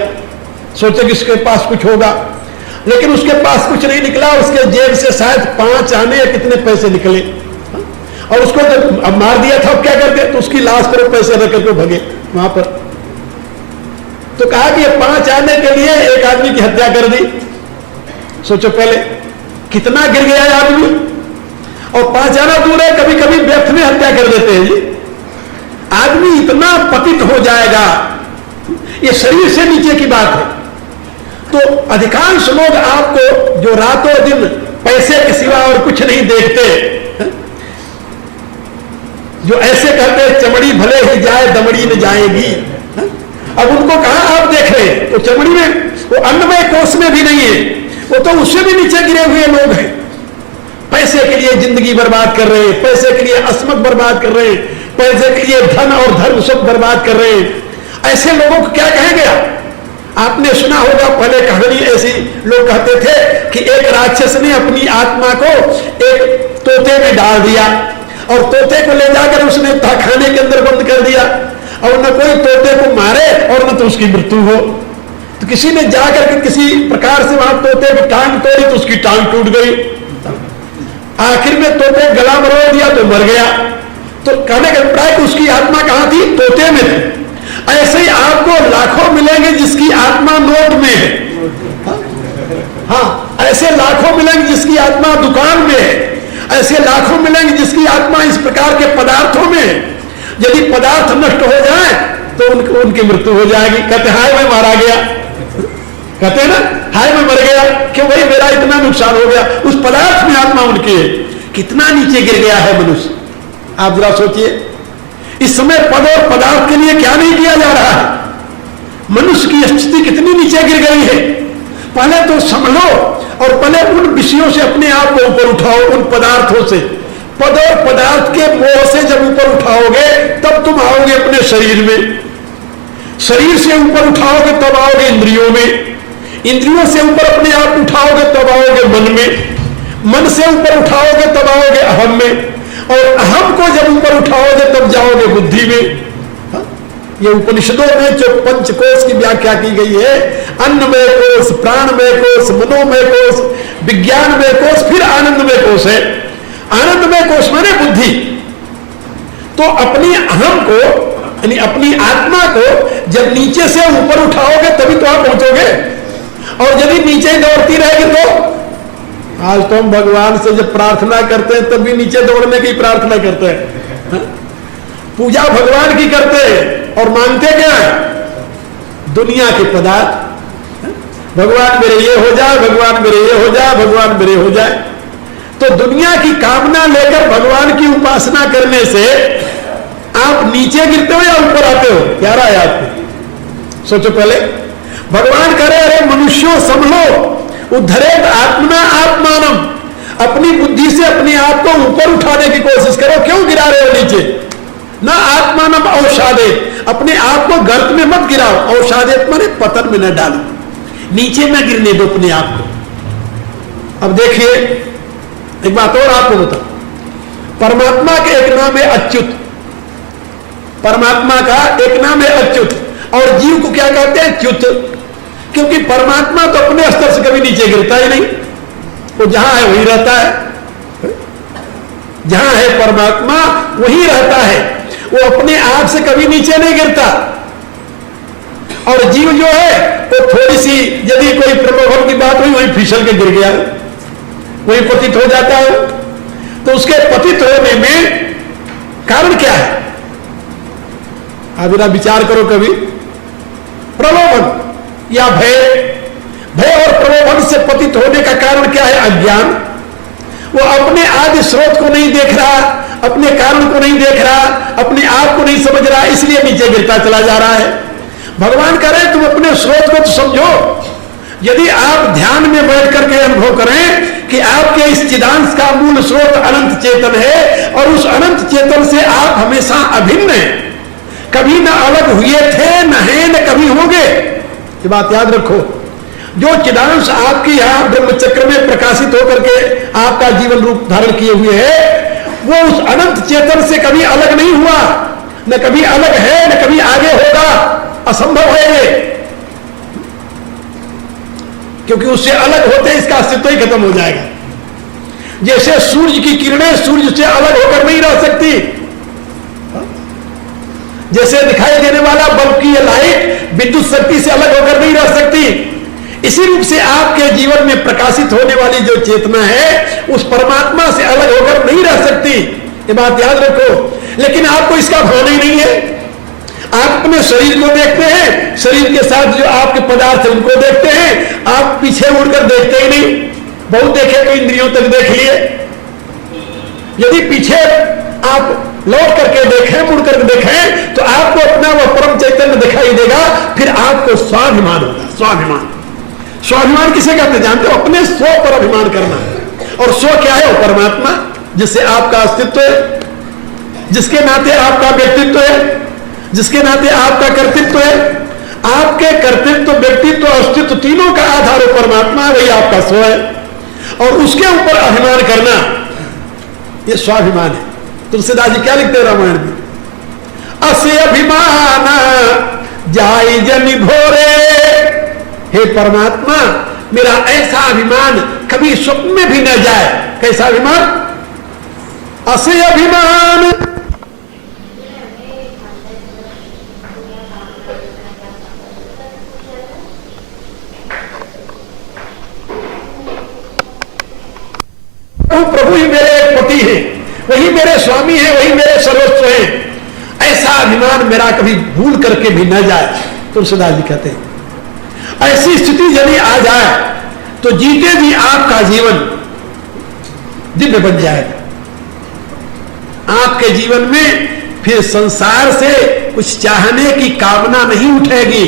सोचे कि इसके पास कुछ होगा, लेकिन उसके पास कुछ नहीं निकला। उसके जेब से शायद 5 आने या कितने पैसे निकले, और उसको जब अब मार दिया था, अब क्या करते? तो उसकी लाश पर पैसे रख करके भगे वहां पर। तो कहा कि 5 आने के लिए एक आदमी की हत्या कर दी। सोचो पहले कितना गिर गया आदमी। और 5 आना दूर है, कभी कभी व्यर्थ में हत्या कर देते हैं जी। आदमी इतना पतित हो जाएगा, ये शरीर से नीचे की बात है। तो अधिकांश लोग आपको जो रातों दिन पैसे के सिवा और कुछ नहीं देखते, जो ऐसे कहते हैं चमड़ी भले ही जाए दमड़ी न जाएगी, अब उनको कहां आप देख रहे हैं? तो चमड़ी में, वो अन्नमय कोष में भी नहीं है, वो तो उससे भी नीचे गिरे हुए लोग हैं। पैसे के लिए जिंदगी बर्बाद कर रहे हैं, पैसे के लिए अस्मत बर्बाद कर रहे हैं, पैसे के लिए धन और धर्म सब बर्बाद कर रहे हैं। ऐसे लोगों को क्या कहेंगे? आपने सुना होगा पहले कहानी ऐसी, लोग कहते थे कि एक राक्षस ने अपनी आत्मा को एक तोते में डाल दिया, और तोते को ले जाकर उसने तहखाने के अंदर बंद कर दिया, और न कोई तोते को मारे और न तो उसकी मृत्यु हो। तो किसी ने जाकर के किसी प्रकार से वहां तोते की टांग तोड़ी, तो उसकी टांग टूट गई। आखिर में तोते गला मरोड़ दिया तो मर गया। तो कहने का अभिप्राय कि उसकी आत्मा कहां थी? तोते में थी। ऐसे ही आपको लाखों मिलेंगे जिसकी आत्मा नोट में है। हाँ, ऐसे लाखों मिलेंगे जिसकी आत्मा दुकान में है। ऐसे लाखों मिलेंगे जिसकी आत्मा इस प्रकार के पदार्थों में है। यदि पदार्थ नष्ट हो जाए तो उनकी मृत्यु हो जाएगी। कहते हाय मैं मारा गया, कहते हैं ना, हाय मैं मर गया, क्यों भाई मेरा इतना नुकसान हो गया। उस पदार्थ में आत्मा उनकी है। कितना नीचे गिर गया है मनुष्य, आप जरा सोचिए। इस समय पद और पदार्थ के लिए क्या नहीं किया जा रहा है? मनुष्य की स्थिति कितनी नीचे गिर गई है। पहले तो संभलो, और पहले उन विषयों से अपने आप को ऊपर उठाओ, उन पदार्थों से। पद और पदार्थ के मोह से जब ऊपर उठाओगे तब तुम आओगे अपने शरीर में। शरीर से ऊपर उठाओगे तब आओगे इंद्रियों में। इंद्रियों से ऊपर अपने आप उठाओगे तब आओगे मन में। मन से ऊपर उठाओगे तब आओगे अहम में। और अहम को जब ऊपर उठाओगे तब जाओगे बुद्धि में। ये उपनिषदों में जो पंचकोश की व्याख्या की गई है, अन्नमय कोश, प्राणमय कोश, मनोमय कोश, विज्ञानमय कोश, फिर आनंदमय कोश है। आनंदमय कोश माने बुद्धि। तो अपनी अहम को यानी अपनी आत्मा को जब नीचे से ऊपर उठाओगे तभी तो आप पहुंचोगे। और यदि नीचे दौड़ती रहेगी तो आज तो हम भगवान से जब प्रार्थना करते हैं तब भी नीचे दौड़ने की प्रार्थना करते हैं। पूजा भगवान की करते हैं और मांगते क्या है? दुनिया के पदार्थ। भगवान मेरे ये हो जाए, भगवान मेरे ये हो जाए, भगवान मेरे हो जाए। तो दुनिया की कामना लेकर भगवान की उपासना करने से आप नीचे गिरते हो या ऊपर आते हो? क्या राय है आपकी? सोचो पहले। भगवान करे अरे मनुष्यों संभलो, उद्धरेत आत्मा आत्मानम। अपनी बुद्धि से अपने आप को ऊपर उठाने की कोशिश करो। क्यों गिरा रहे हो नीचे? ना आत्मानम औषादे, अपने आप को गर्त में मत गिराओ। औषादे माने पतन में न डालो, नीचे न गिरने दो अपने आप को। अब देखिए एक बात और आपको बताओ, परमात्मा के एक नाम है अच्युत। परमात्मा का एक नाम है अच्युत, और जीव को क्या कहते हैं? च्युत। क्योंकि परमात्मा तो अपने स्तर से कभी नीचे गिरता ही नहीं, वो जहां है वही रहता है। जहां है परमात्मा वही रहता है, वो अपने आप से कभी नीचे नहीं गिरता। और जीव जो है वो थोड़ी सी यदि कोई प्रलोभन की बात कोई वहीं फिसल के गिर गया, वहीं पतित हो जाता है। तो उसके पतित होने में कारण क्या है? आप जरा विचार करो कभी। प्रलोभन या भय। भय और प्रलोभन से पतित होने का कारण क्या है? अज्ञान। वो अपने आदि स्रोत को नहीं देख रहा, अपने कारण को नहीं देख रहा, अपने आप को नहीं समझ रहा, इसलिए नीचे गिरता चला जा रहा है। भगवान कह रहे तुम अपने स्रोत को तो समझो। यदि आप ध्यान में बैठ करके अनुभव करें कि आपके इस चिदांश का मूल स्रोत अनंत चेतन है और उस अनंत चेतन से आप हमेशा अभिन्न हैं, कभी न अलग हुए थे, न है, न कभी होंगे, ये बात याद रखो। जो चिदांश आपके यहां ब्रह्मचक्र में प्रकाशित होकर के आपका जीवन रूप धारण किए हुए है, वो उस अनंत चेतन से कभी अलग नहीं हुआ, न कभी अलग है, न कभी आगे होगा, असंभव है ये। क्योंकि उससे अलग होते इसका अस्तित्व ही खत्म हो जाएगा। जैसे सूर्य की किरणें सूर्य से अलग होकर नहीं रह सकती, जैसे दिखाई देने वाला बल्ब की लाइट विद्युत शक्ति से अलग होकर नहीं रह सकती, इसी रूप से आपके जीवन में प्रकाशित होने वाली जो चेतना है उस परमात्मा से अलग होकर नहीं रह सकती, ये बात याद रखो। लेकिन आपको इसका भान ही नहीं है। आप अपने शरीर को देखते हैं, शरीर के साथ जो आपके पदार्थ है उनको देखते हैं, आप पीछे मुड़कर देखते ही नहीं। बहुत देखे तो इंद्रियों तक देख लिए, यदि पीछे आप लौट करके देखें, मुड़ करके देखें, तो आपको अपना वह परम चैतन्य दिखाई देगा। फिर आपको स्वाभिमान होगा। स्वाभिमान, स्वाभिमान किसे कहते जानते हो? अपने स्व पर अभिमान करना। और स्व क्या है? वो परमात्मा, जिससे आपका अस्तित्व है, जिसके नाते आपका व्यक्तित्व है, जिसके नाते आपका कर्तृत्व है। आपके कर्तृत्व, व्यक्तित्व, अस्तित्व तीनों का आधार हो परमात्मा, वही आपका स्व है। और उसके ऊपर अभिमान करना, यह स्वाभिमान है। तुलसीदास जी क्या लिखते हैं रामायण में? असे अभिमान जाई जन घोरे। हे परमात्मा, मेरा ऐसा अभिमान कभी स्वप्न में भी न जाए। कैसा अभिमान? असे अभिमान। प्रभु ही मेरे पति है, वही मेरे स्वामी है, वही मेरे सर्वस्व है। ऐसा अभिमान मेरा कभी भूल करके भी न जाए। तुलसीदास जी कहते हैं ऐसी स्थिति यदि आ जाए तो जीते जी आपका जीवन दिव्य बन जाएगा। आपके जीवन में फिर संसार से कुछ चाहने की कामना नहीं उठेगी।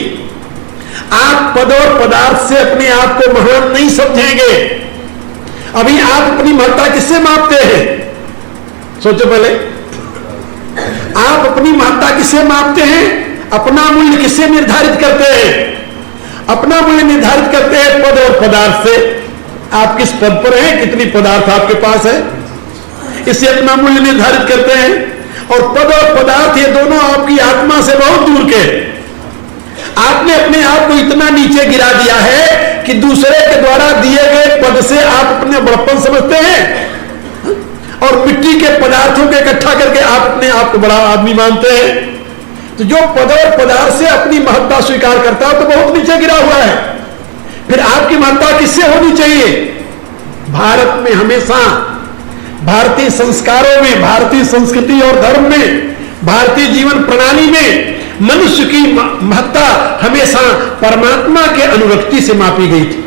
आप पद और पदार्थ से अपने आप को महान नहीं समझेंगे। अभी आप अपनी महत्ता किससे मापते हैं? सोचो पहले, आप अपनी महत्ता किससे मापते हैं? अपना मूल्य किससे निर्धारित करते हैं? अपना मूल्य निर्धारित करते हैं पद और पदार्थ से। आप किस पद पर हैं, कितनी पदार्थ आपके पास है, इससे अपना मूल्य निर्धारित करते हैं। और पद और पदार्थ ये दोनों आपकी आत्मा से बहुत दूर के। आपने अपने आप को इतना नीचे गिरा दिया है कि दूसरे के द्वारा दिए गए पद से आप अपने बड़प्पन समझते हैं और मिट्टी के पदार्थों को इकट्ठा करके आप अपने आप को बड़ा आदमी मानते हैं। तो जो पद और पदार्थ से अपनी महत्ता स्वीकार करता है तो बहुत नीचे गिरा हुआ है। फिर आपकी महत्ता किससे होनी चाहिए? भारत में हमेशा, भारतीय संस्कारों में, भारतीय संस्कृति और धर्म में, भारतीय जीवन प्रणाली में मनुष्य की महत्ता हमेशा परमात्मा के अनुरक्ति से मापी गई थी।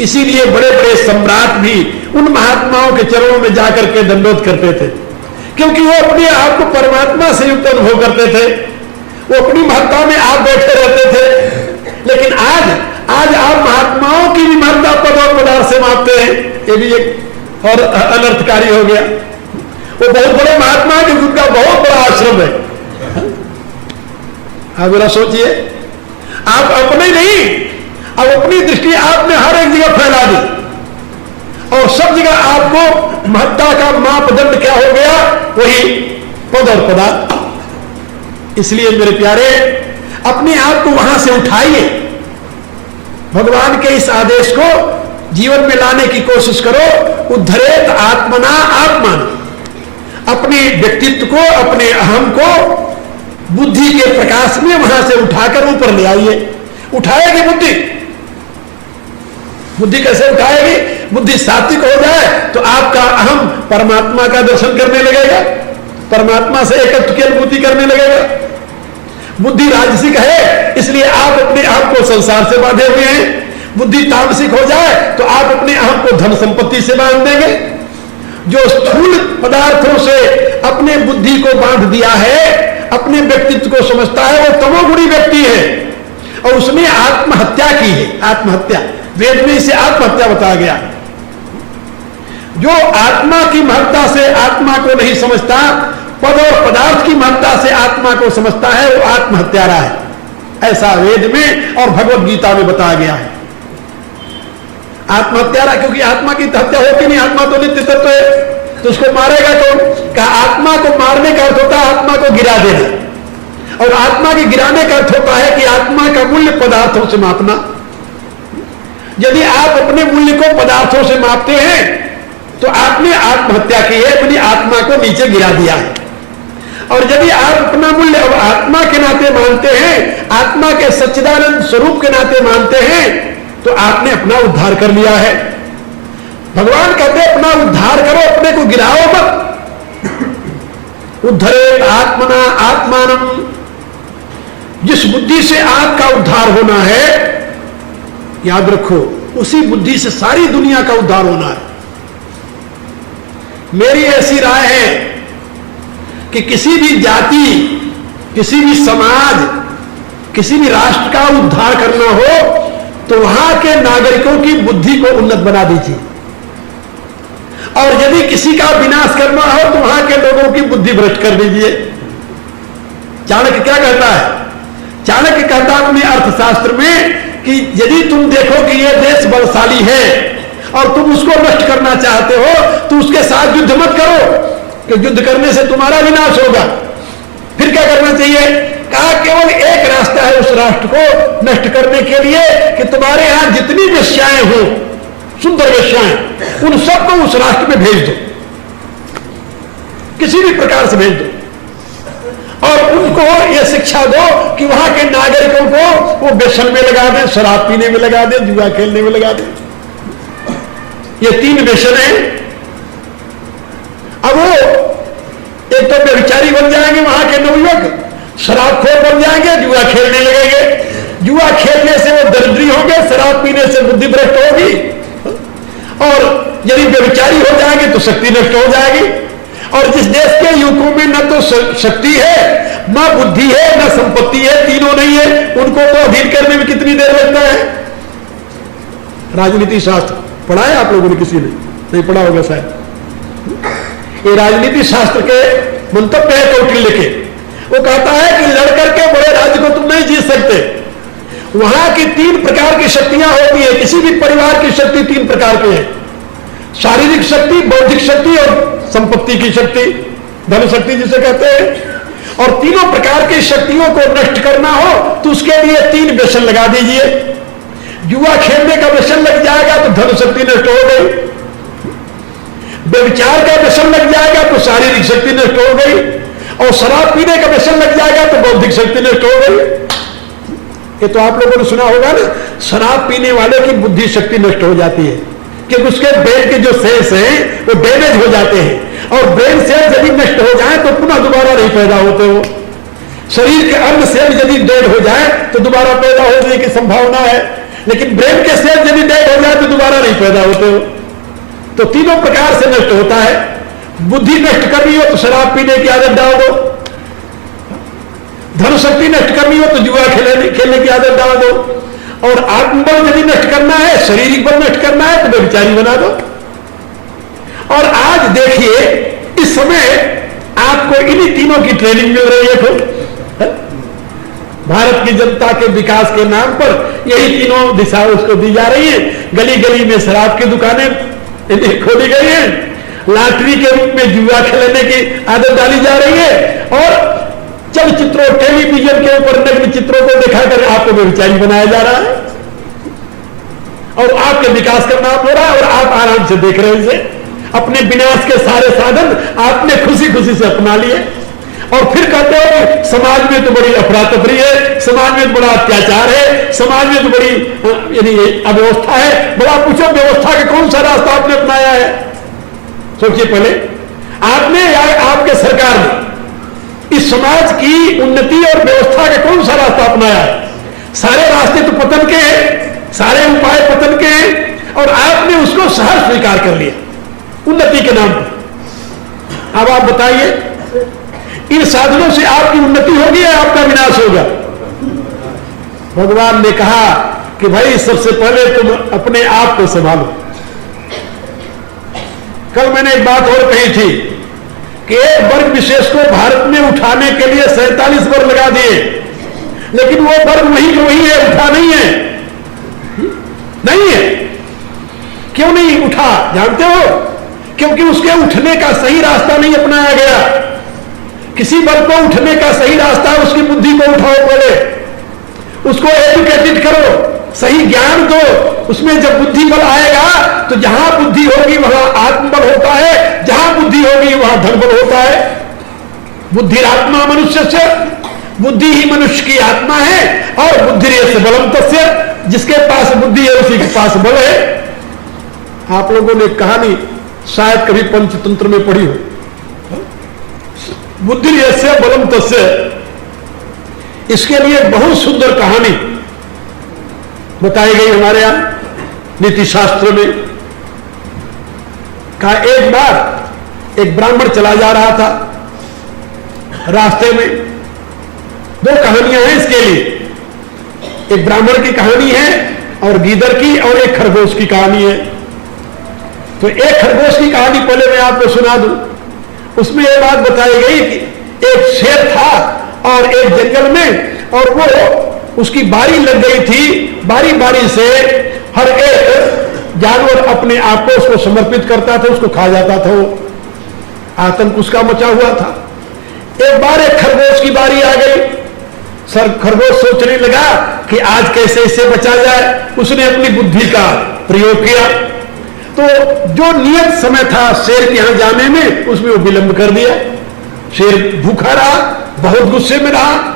इसीलिए बड़े बड़े सम्राट भी उन महात्माओं के चरणों में जाकर के दंडोत करते थे, क्योंकि वो अपने आप को परमात्मा से युक्त अनुभव करते थे। वो अपनी महत्ता में आप बैठे रहते थे। लेकिन आज आप महात्माओं की भी महत्ता पद और पदार्थ से मापते हैं। ये भी एक और अनर्थकारी हो गया। वो बहुत बड़े महात्मा के उनका बहुत बड़ा आश्रम है। आप जरा सोचिए, आप अपने नहीं, अब अपनी दृष्टि आपने हर एक जगह फैला दी और सब जगह आपको महत्ता का मापदंड क्या हो गया? वही पद और पदार्थ। इसलिए मेरे प्यारे, अपने आप को वहां से उठाइए। भगवान के इस आदेश को जीवन में लाने की कोशिश करो। उद्धरेत आत्मना आत्मान। अपने व्यक्तित्व को, अपने अहम को बुद्धि के प्रकाश में वहां से उठाकर ऊपर ले आइए। उठाएगी बुद्धि बुद्धि कैसे उठाएगी? बुद्धि सात्विक हो जाए तो आपका अहम परमात्मा का दर्शन करने लगेगा, परमात्मा से एकत्व की अनुभूति करने लगेगा। बुद्धि राजसिक है इसलिए आप अपने आप को संसार से बांधे हुए हैं। बुद्धि तामसिक हो जाए तो आप अपने आप को धन संपत्ति से बांध देंगे। जो स्थूल पदार्थों से अपने बुद्धि को बांध दिया है, अपने व्यक्तित्व को समझता है, वो तमोगुणी व्यक्ति है और उसने आत्महत्या की है। आत्महत्या, वेद में इसे आत्महत्या बताया गया। जो आत्मा की महत्ता से आत्मा को नहीं समझता, पद और पदार्थ की महत्ता से आत्मा को समझता है, वो आत्महत्यारा है। ऐसा वेद में और भगवत गीता में बताया गया है। आत्महत्यारा क्योंकि आत्मा की हत्या होती नहीं, आत्मा तो नित्य तत्व है, तो उसको मारेगा कौन? कहा आत्मा को मारने का अर्थ होता है आत्मा को गिरा देना, और आत्मा के गिराने का अर्थ होता है कि आत्मा का मूल्य पदार्थों से मापना। यदि आप अपने मूल्य को पदार्थों से मापते हैं तो आपने आत्महत्या की है, अपनी आत्मा को नीचे गिरा दिया है। और यदि आप अपना मूल्य अब आत्मा के नाते मानते हैं, आत्मा के सच्चिदानंद स्वरूप के नाते मानते हैं, तो आपने अपना उद्धार कर लिया है। भगवान कहते हैं अपना उद्धार करो, अपने को गिराओ मत। उद्धरेत आत्मना आत्मानम, जिस बुद्धि से आपका उद्धार होना है, याद रखो उसी बुद्धि से सारी दुनिया का उद्धार होना है। मेरी ऐसी राय है कि किसी भी जाति, किसी भी समाज, किसी भी राष्ट्र का उद्धार करना हो तो वहां के नागरिकों की बुद्धि को उन्नत बना दीजिए, और यदि किसी का विनाश करना हो तो वहां के लोगों की बुद्धि भ्रष्ट कर दीजिए। चाणक्य क्या कहता है? चाणक्य कहता है अपने अर्थशास्त्र में कि यदि तुम देखो कि यह देश बलशाली है और तुम उसको नष्ट करना चाहते हो तो उसके साथ युद्ध मत करो, कि युद्ध करने से तुम्हारा विनाश होगा। फिर क्या करना चाहिए? कहा केवल एक रास्ता है उस राष्ट्र को नष्ट करने के लिए कि तुम्हारे यहां जितनी वेश्याएं हो, सुंदर वेश्याएं, उन सबको उस राष्ट्र में भेज दो, किसी भी प्रकार से भेज दो, और उनको यह शिक्षा दो कि वहां के नागरिकों को वो व्यसन में लगा दें, शराब पीने में लगा दें, जुआ खेलने में लगा दें। ये 3 व्यसन है। अब वो एक तो व्यभिचारी बन जाएंगे वहां के नवयुवक, शराबखोर बन जाएंगे, जुआ खेलने लगेंगे। जुआ खेलने से वो दरिद्री होंगे, शराब पीने से बुद्धि भ्रष्ट होगी, और यदि व्यभिचारी हो जाएंगे तो शक्ति नष्ट हो जाएगी। और जिस देश के युवकों में न तो शक्ति है, न बुद्धि है, न संपत्ति है, तीनों नहीं है, उनको तो अधीन करने में कितनी देर लगता है? राजनीति शास्त्र पढ़ा है आप लोगों ने? किसी ने नहीं पढ़ा होगा शायद। ये राजनीति शास्त्र के मंतव्य है कौटिल्य के। वो कहता है कि लड़कर के बड़े राज्य को तुम नहीं जीत सकते। वहां की 3 प्रकार की शक्तियां होती है। किसी भी परिवार की शक्ति 3 प्रकार की है: शारीरिक शक्ति, बौद्धिक शक्ति और संपत्ति की शक्ति, धन शक्ति जिसे कहते हैं। और तीनों प्रकार की शक्तियों को नष्ट करना हो तो उसके लिए 3 व्यसन लगा दीजिए। जुआ खेलने का व्यसन लग जाएगा तो धन शक्ति नष्ट हो गई, व्यभिचार का व्यसन लग जाएगा तो शारीरिक शक्ति नष्ट हो गई, और शराब पीने का व्यसन लग जाएगा तो बौद्धिक शक्ति नष्ट हो गई। ये तो आप लोगों ने सुना होगा ना, शराब पीने वाले की बुद्धि शक्ति नष्ट हो जाती है क्योंकि उसके ब्रेन के जो सेल्स हैं वो डैमेज हो जाते हैं, और ब्रेन सेल्स यदि नष्ट हो जाए तो पुनः दोबारा नहीं पैदा होते हो। शरीर के अन्य सेल यदि डेड हो जाए तो दोबारा पैदा होने की संभावना है, लेकिन ब्रेन के सेल यदि डेड हो जाए तो दोबारा नहीं पैदा होते हो। तो तीनों प्रकार से नष्ट होता है। बुद्धि नष्ट करनी हो तो शराब पीने की आदत डाल दो, धन शक्ति नष्ट करनी हो तो जुआ खेलने की आदत डाल दो, और आत्मबल यदि नष्ट करना है, शारीरिक बल नष्ट करना है तो व्यभिचारी बना दो। और आज देखिए इस समय आपको इन्हीं तीनों की ट्रेनिंग मिल रही है। भारत की जनता के विकास के नाम पर यही तीनों दिशाएं उसको दी जा रही है। गली गली में शराब की दुकानें खोली गई हैं, लॉटरी के रूप में जुआ खेलने की आदत डाली जा रही है, और चलचित्रों, टेलीविजन के ऊपर नग्न चित्रों को दिखाकर आपको व्यभिचारी बनाया जा रहा है, और आपके विकास का नाम हो रहा है, और आप आराम से देख रहे हैं इसे। अपने विनाश के सारे साधन आपने खुशी खुशी से अपना लिए, और फिर कहते हो कि समाज में तो बड़ी अफरा तफरी है, समाज में तो बड़ा अत्याचार है, समाज में तो बड़ी यानी अव्यवस्था है। बड़ा पूछो व्यवस्था का कौन सा रास्ता आपने अपनाया है? सोचिए पहले आपने या आपके सरकार ने इस समाज की उन्नति और व्यवस्था का कौन सा रास्ता अपनाया है? सारे रास्ते तो पतन के हैं, सारे उपाय पतन के हैं, और आपने उसको सहर्ष स्वीकार कर लिया उन्नति के नाम पर। अब आप बताइए, इन साधनों से आपकी उन्नति होगी या आपका विनाश होगा? भगवान ने कहा कि भाई सबसे पहले तुम अपने आप को संभालो। कल मैंने एक बात और कही थी कि एक वर्ग विशेष को भारत में उठाने के लिए 47 वर्ग लगा दिए, लेकिन वो वर्ग वही के वही है, उठा नहीं है। नहीं है। क्यों नहीं उठा जानते हो? क्योंकि उसके उठने का सही रास्ता नहीं अपनाया गया। किसी वर्ग को उठने का सही रास्ता है, उसकी बुद्धि को उठाओ, पहले उसको एजुकेटेड करो, सही ज्ञान दो। उसमें जब बुद्धि बल आएगा तो जहां बुद्धि होगी वहां आत्मबल होता है, जहां बुद्धि होगी वहां धन बल होता है। बुद्धिरात्मा मनुष्य से, बुद्धि ही मनुष्य की आत्मा है, और बुद्धि से बलम तस्य, जिसके पास बुद्धि है उसी के पास बल है। आप लोगों ने कहानी शायद कभी पंचतंत्र में पढ़ी हो, बुद्धि यस्य बलम तस्य। इसके लिए बहुत सुंदर कहानी बताई गई हमारे यहां नीति शास्त्र में। कहा एक बार एक ब्राह्मण चला जा रहा था, रास्ते में दो कहानियां हैं इसके लिए, एक ब्राह्मण की कहानी है और गीदड़ की, और एक खरगोश की कहानी है। तो एक खरगोश की कहानी पहले मैं आपको सुना दूं। उसमें यह बात बताई गई कि एक शेर था और एक जंगल में, और वो उसकी बारी लग गई थी। बारी बारी से हर एक जानवर अपने आप को उसको समर्पित करता था, उसको खा जाता था। वो आतंक उसका मचा हुआ था। एक बार एक खरगोश की बारी आ गई। सर खरगोश सोचने लगा कि आज कैसे इसे बचा जाए। उसने अपनी बुद्धि का प्रयोग किया, तो जो नियत समय था शेर के यहां जाने में, उसमें वो विलंब कर दिया। शेर भूखा रहा, बहुत गुस्से में रहा,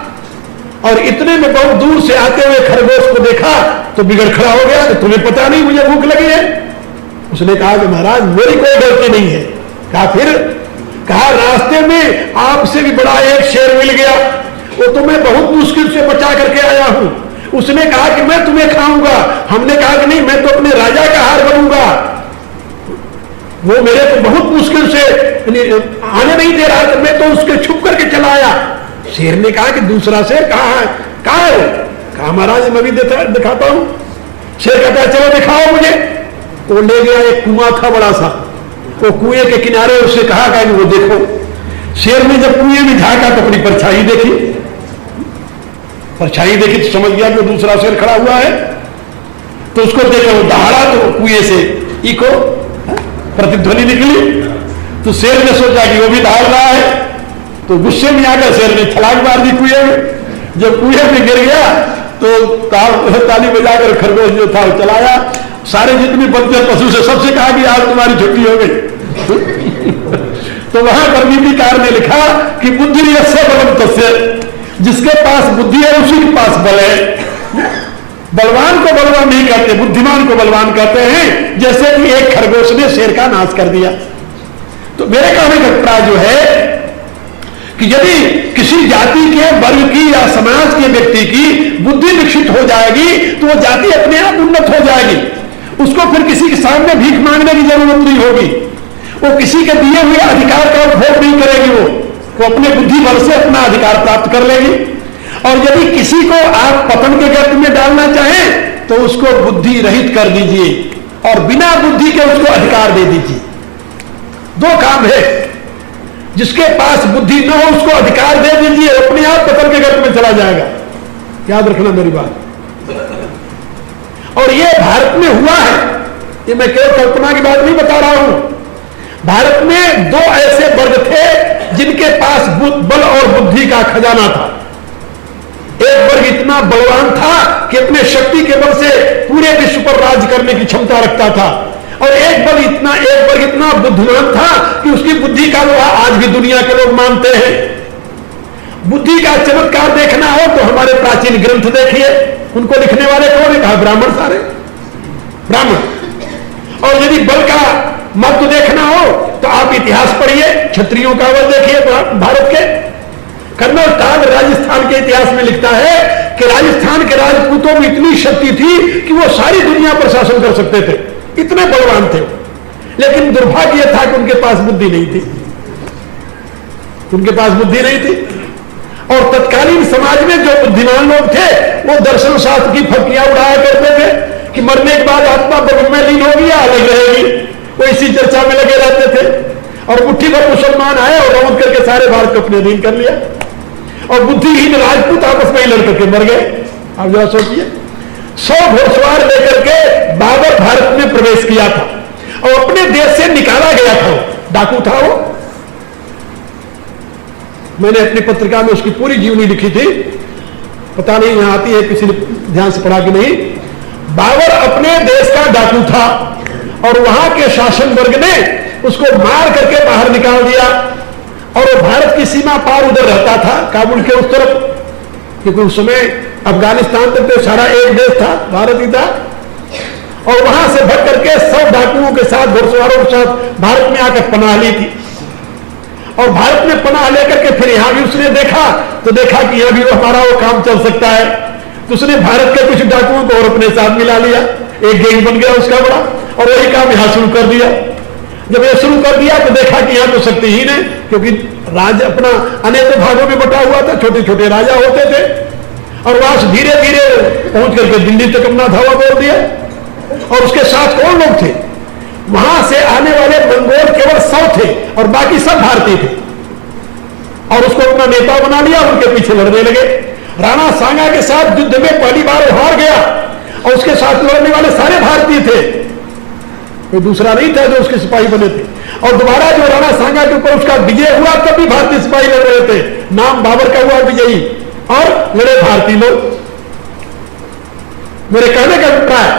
और इतने में बहुत दूर से आते हुए खरगोश को देखा तो बिगड़ खड़ा हो गया कि तुम्हें पता नहीं मुझे भूख लगी है? उसने कहा कि महाराज मेरी कोई गलती नहीं है। कहा फिर? कहा रास्ते में आपसे भी बड़ा एक शेर मिल गया, वो तो मैं बहुत मुश्किल से बचा करके आया हूं। उसने कहा कि मैं तुम्हें खाऊंगा। हमने कहा कि नहीं, मैं तो अपने राजा का हार बनूंगा। वो मेरे को बहुत मुश्किल से आने नहीं दे रहा, तो मैं तो उसके छुप करके चला आया। शेर ने कहा कि दूसरा शेर कहाँ है? कहाँ है? कहा महाराज मैं भी दिखाता हूं। शेर कहता है चलो दिखाओ मुझे। तो ले गया, एक कुआं था बड़ा सा, वो कुएं के किनारे उससे कहा कि वो देखो। शेर ने जब कुएं में झांका तो अपनी परछाई देखी। परछाई देखी तो समझ गया कि दूसरा शेर खड़ा हुआ है। तो उसको देखा, वो दहाड़ा तो कुएं से इको प्रतिध्वनि निकली। तो शेर ने सोचा कि वो भी दहाड़ रहा है, तो गुस्से में आकर शेर ने छलांग मार दी कुएं में। जब कुएं में गिर गया तो ताली बजाकर खरगोश जो था चलाया। सारे जितने बनते पशु से सबसे कहा कि आज तुम्हारी छुट्टी हो गई। तो वहां पर नीतिकार ने लिखा कि बुद्धि यस्य बलम तस्य, जिसके पास बुद्धि है उसी के पास बल है। बलवान को बलवान नहीं कहते, बुद्धिमान को बलवान कहते हैं। जैसे कि एक खरगोश ने शेर का नाश कर दिया। तो मेरे कहने का अभिप्राय जो है कि यदि किसी जाति के, वर्ग की या समाज के व्यक्ति की बुद्धि विकसित हो जाएगी तो वो जाति अपने आप उन्नत हो जाएगी। उसको फिर किसी के सामने भीख मांगने की जरूरत नहीं होगी। वो किसी के दिए हुए अधिकार का उपभोग नहीं करेगी। वो अपने बुद्धि बल से अपना अधिकार प्राप्त कर लेगी। और यदि किसी को आप पतन के गर्त में डालना चाहें तो उसको बुद्धि रहित कर दीजिए और बिना बुद्धि के उसको अधिकार दे दीजिए। दो काम है, जिसके पास बुद्धि न हो उसको अधिकार दे दीजिए, अपने आप पतन के गर्त में चला जाएगा। याद रखना मेरी बात। और ये भारत में हुआ है, ये मैं केवल कल्पना की बात नहीं बता रहा हूं। भारत में दो ऐसे वर्ग थे जिनके पास बल और बुद्धि का खजाना था। एक वर्ग इतना बलवान था कि अपने शक्ति के बल से पूरे विश्व पर राज करने की क्षमता रखता था, और एक वर्ग इतना बुद्धिमान था कि उसकी बुद्धि का लोहा आज भी दुनिया के लोग मानते हैं। बुद्धि का चमत्कार देखना हो तो हमारे प्राचीन ग्रंथ देखिए, उनको लिखने वाले कौन है? कहा ब्राह्मण, सारे ब्राह्मण। और यदि बल का महत्व देखना हो तो आप इतिहास पढ़िए, क्षत्रियों का बल देखिए भारत के। कर्नल टाग राजस्थान के इतिहास में लिखता है कि राजस्थान के राजपूतों में इतनी शक्ति थी कि वो सारी दुनिया पर शासन कर सकते थे, इतने बलवान थे। लेकिन दुर्भाग्य था कि उनके पास बुद्धि नहीं थी, उनके पास बुद्धि नहीं थी। और तत्कालीन समाज में जो बुद्धिमान लोग थे वो दर्शन शास्त्र की फकियां उड़ाया करते थे कि मरने के बाद आत्मा ब्रह्म में लीन होगी या अलग रहेगी, वो इसी चर्चा में लगे रहते थे। और मुट्ठी भर मुसलमान आए और रौंद करके सारे भारत को अपने अधीन कर लिया, और बुद्धिहीन राजपूत आपस में ही लड़ करके मर गए। आप जरा सोचिए, 100 घोड़सवार लेकर के बाबर भारत में प्रवेश किया था और अपने देश से निकाला गया था, डाकू था वो। मैंने अपनी पत्रिका में उसकी पूरी जीवनी लिखी थी, पता नहीं यहां आती है, किसी ने ध्यान से पढ़ा कि नहीं। बाबर अपने देश का डाकू था और वहां के शासन वर्ग ने उसको मार करके बाहर निकाल दिया, और वो भारत की सीमा पार उधर रहता था, काबुल के उस तरफ, क्योंकि उस समय अफगानिस्तान तक तो सारा एक देश था, भारत ही था। और वहां से भग करके 100 डाकुओं के साथ, घुड़सवारों के साथ भारत में आकर पनाह ली थी। और भारत में पनाह लेकर के फिर यहां भी उसने देखा तो देखा कि यहां भी हमारा वो काम चल सकता है, तो उसने भारत के कुछ डाकुओं को और अपने साथ मिला लिया, एक गैंग बन गया उसका बड़ा, और वही काम यहां शुरू कर दिया। जब ये शुरू कर दिया तो देखा कि यहां तो शक्तिहीन है, क्योंकि राज अपना अनेक भागों में बटा हुआ था, छोटे छोटे राजा होते थे, और वहां से धीरे धीरे पहुंच करके दिल्ली तक अपना धावा बोल दिया। और उसके साथ कौन लोग थे? वहां से आने वाले मंगोल केवल 100 थे और बाकी सब भारतीय थे, और उसको अपना नेता बना लिया, उनके पीछे लड़ने लगे। राणा सांगा के साथ युद्ध में पहली बार हार गया, और उसके साथ लड़ने वाले सारे भारतीय थे, कोई दूसरा नहीं था जो उसके सिपाही बने थे। और दोबारा जो राणा सांगा के ऊपर उसका विजय हुआ तब भी भारतीय सिपाही लड़ रहे थे, नाम बाबर का हुआ विजयी, और लड़े भारतीय लोग। मेरे कहने का अभिप्राय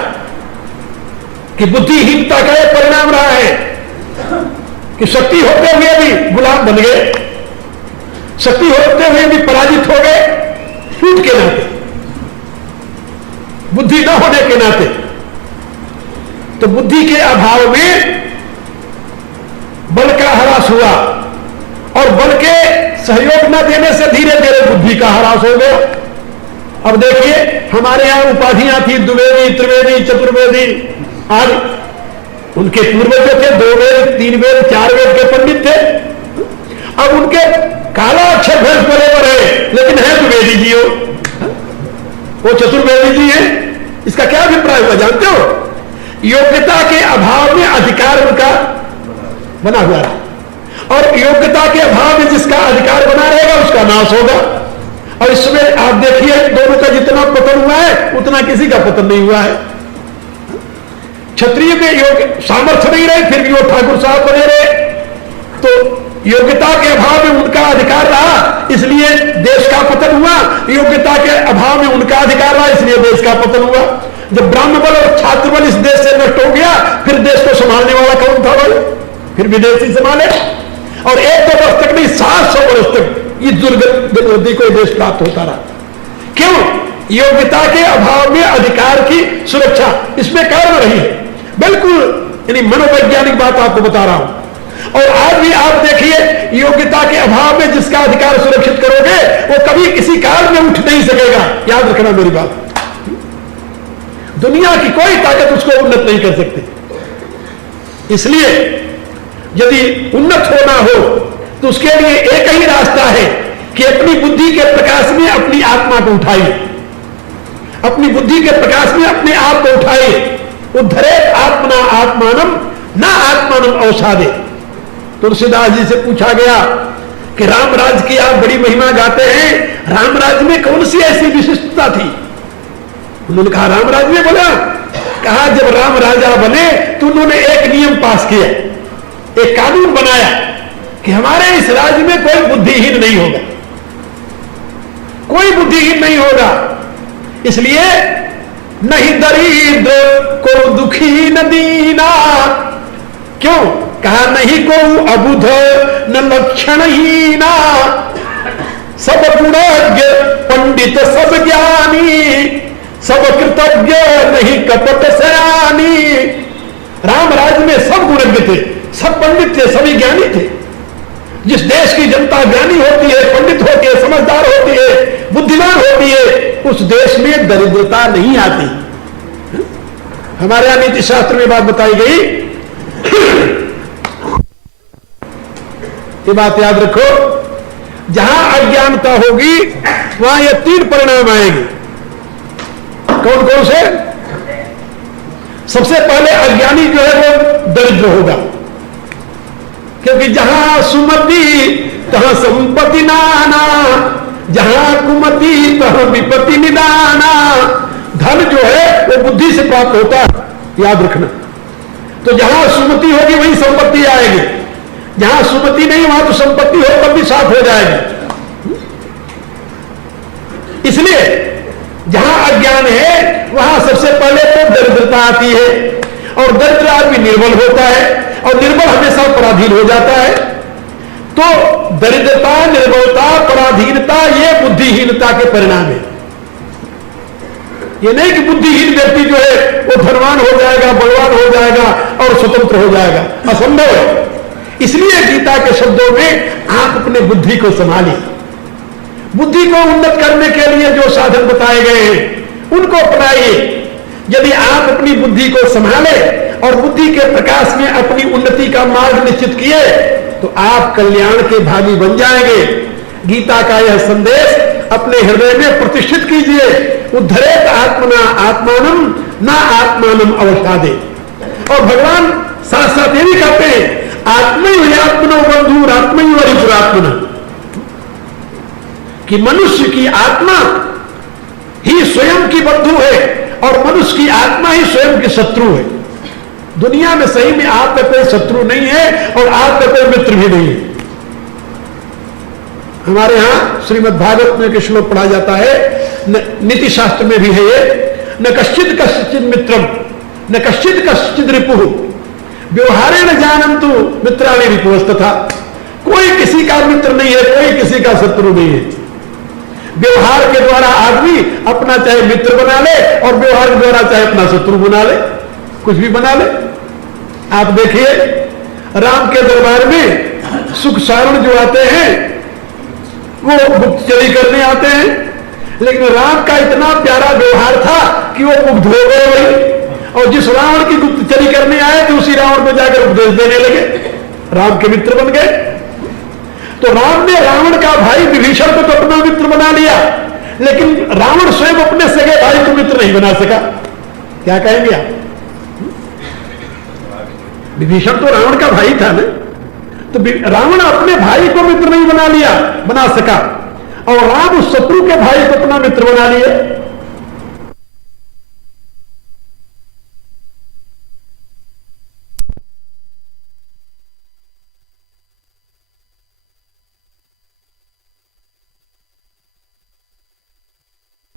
कि बुद्धिहीनता का यह परिणाम रहा है कि शक्ति होते हुए भी गुलाम बन गए, शक्ति होते हुए भी पराजित हो गए, फूट के नाते, बुद्धि न होने के नाते। तो बुद्धि के अभाव में बल का ह्रास हुआ, और बल के सहयोग न देने से धीरे धीरे बुद्धि का ह्रास हो गया। अब देखिए, हमारे यहां उपाधियां थी, द्विवेदी, त्रिवेदी, चतुर्वेदी आदि। उनके पूर्वज जो थे 2 वेद, 3 वेद, 4 वेद के पंडित थे। अब उनके काला अक्षर भैंस बराबर है, लेकिन है द्विवेदी जी हो, वो चतुर्वेदी जी है। इसका क्या अभिप्राय हुआ जानते हो? योग्यता के अभाव में अधिकार उनका बना हुआ है, और योग्यता के अभाव में जिसका अधिकार बना रहेगा उसका नाश होगा। और इसमें आप देखिए, दोनों का जितना पतन हुआ है उतना किसी का पतन नहीं हुआ है। क्षत्रिय में योग्य सामर्थ्य नहीं रहे, फिर भी वो ठाकुर साहब बने रहे, तो योग्यता के अभाव में उनका अधिकार रहा, इसलिए देश का पतन हुआ। योग्यता के अभाव में उनका अधिकार रहा, इसलिए देश का पतन हुआ। जब ब्राह्मण बल और छात्र बल इस देश से नष्ट हो गया, फिर देश को संभालने वाला कौन था भाई? फिर विदेशी संभाले। और 1-2 वर्ष तक नहीं, 700 वर्ष तक इस दुर्गति को देश प्राप्त होता रहा। क्यों? योग्यता के अभाव में अधिकार की सुरक्षा इसमें कारण रही है। बिल्कुल यानी मनोवैज्ञानिक बात आपको बता रहा हूं। और आज भी आप देखिए, योग्यता के अभाव में जिसका अधिकार सुरक्षित करोगे वो कभी किसी काल में उठ नहीं सकेगा। याद रखना मेरी बात, दुनिया की कोई ताकत उसको उन्नत नहीं कर सकती। इसलिए यदि उन्नत होना हो तो उसके लिए एक ही रास्ता है कि अपनी बुद्धि के प्रकाश में अपनी आत्मा को उठाइए, अपनी बुद्धि के प्रकाश में अपने आप को उठाइए। उद्धरे आत्मना आत्मानम ना आत्मानम अवसादे। तुलसीदास जी से पूछा गया कि रामराज की आप बड़ी महिमा गाते हैं, रामराज में कौन सी ऐसी विशिष्टता थी? उन्होंने कहा रामराज में, बोला कहा जब राम राजा बने तो उन्होंने एक नियम पास किया, एक कानून बनाया कि हमारे इस राज्य में कोई बुद्धिहीन नहीं होगा, कोई बुद्धिहीन नहीं होगा। इसलिए नहीं दरिद्र को दुखी न दीना। क्यों? कहा नहीं को अबुध न लक्षणहीना। सब गुणज्ञ पंडित सब ज्ञानी, सब कृतज्ञ नहीं कपट सयानी। राम राज्य में सब गुणज्ञ थे, सब पंडित थे, सभी ज्ञानी थे। जिस देश की जनता ज्ञानी होती है, पंडित होती है, समझदार होती है, बुद्धिमान होती है, उस देश में दरिद्रता नहीं आती। हमारे यहां नीति शास्त्र में बात बताई गई, ये बात याद रखो, जहां अज्ञानता होगी वहां ये 3 परिणाम आएंगे। कौन कौन से? सबसे पहले अज्ञानी जो है वो दरिद्र होगा, क्योंकि जहां सुमति तहां संपत्ति नाना, जहां कुमति तहां विपत्ति निदाना। धन जो है वो बुद्धि से प्राप्त होता है, याद रखना। तो जहां सुमति होगी वहीं संपत्ति आएगी, जहां सुमति नहीं वहां तो संपत्ति हो तब भी साफ हो जाएगी। इसलिए जहां अज्ञान है वहां सबसे पहले तो दरिद्रता आती है, और दरिद्र आदमी निर्बल होता है, और निर्बल हमेशा पराधीन हो जाता है। तो दरिद्रता, निर्बलता, पराधीनता ये बुद्धिहीनता के परिणाम है। ये नहीं कि बुद्धिहीन व्यक्ति जो है वो धनवान हो जाएगा, बलवान हो जाएगा और स्वतंत्र हो जाएगा, असंभव है। इसलिए गीता के शब्दों में आप अपने बुद्धि को संभालिए, बुद्धि को उन्नत करने के लिए जो साधन बताए गए हैं उनको अपनाइए। यदि आप अपनी बुद्धि को संभाले और बुद्धि के प्रकाश में अपनी उन्नति का मार्ग निश्चित किए तो आप कल्याण के भागी बन जाएंगे। गीता का यह संदेश अपने हृदय में प्रतिष्ठित कीजिए। उद्धरेत आत्मना आत्मानम ना आत्मानम अवसादे। और भगवान साथ साथ ये भी कहते हैं, आत्मनो बंधु आत्मयुरात्मना, कि मनुष्य की आत्मा ही स्वयं की बंधु है और मनुष्य की आत्मा ही स्वयं की शत्रु है। दुनिया में सही में आपका कोई शत्रु नहीं है और आपका कोई मित्र भी नहीं है। हमारे यहां श्रीमद् भागवत में एक श्लोक पढ़ा जाता है, नीति शास्त्र में भी है ये, न कश्चित कश्चित मित्रम न कश्चित कश्चित रिपुः व्यवहारे न जानन्तु मित्राणि रिपुस्तथा। कोई किसी का मित्र नहीं है, कोई किसी का शत्रु नहीं है। व्यवहार के द्वारा आदमी अपना चाहे मित्र बना ले और व्यवहार के द्वारा चाहे अपना शत्रु बना ले, कुछ भी बना ले। आप देखिए राम के दरबार में सुख सारण जो आते हैं वो गुप्तचरी करने आते हैं, लेकिन राम का इतना प्यारा व्यवहार था कि वो मुग्ध हो गए वही, और जिस रावण की गुप्तचरी करने आए थे उसी रावण को जाकर उपदेश देने लगे, राम के मित्र बन गए। तो राम ने रावण का भाई विभीषण को तो अपना मित्र बना लिया, लेकिन रावण स्वयं अपने सगे भाई को मित्र नहीं बना सका। क्या कहेंगे आप? विभीषण तो रावण का भाई था ना, तो रावण अपने भाई को मित्र नहीं बना सका, और राम उस शत्रु के भाई को अपना मित्र बना लिए।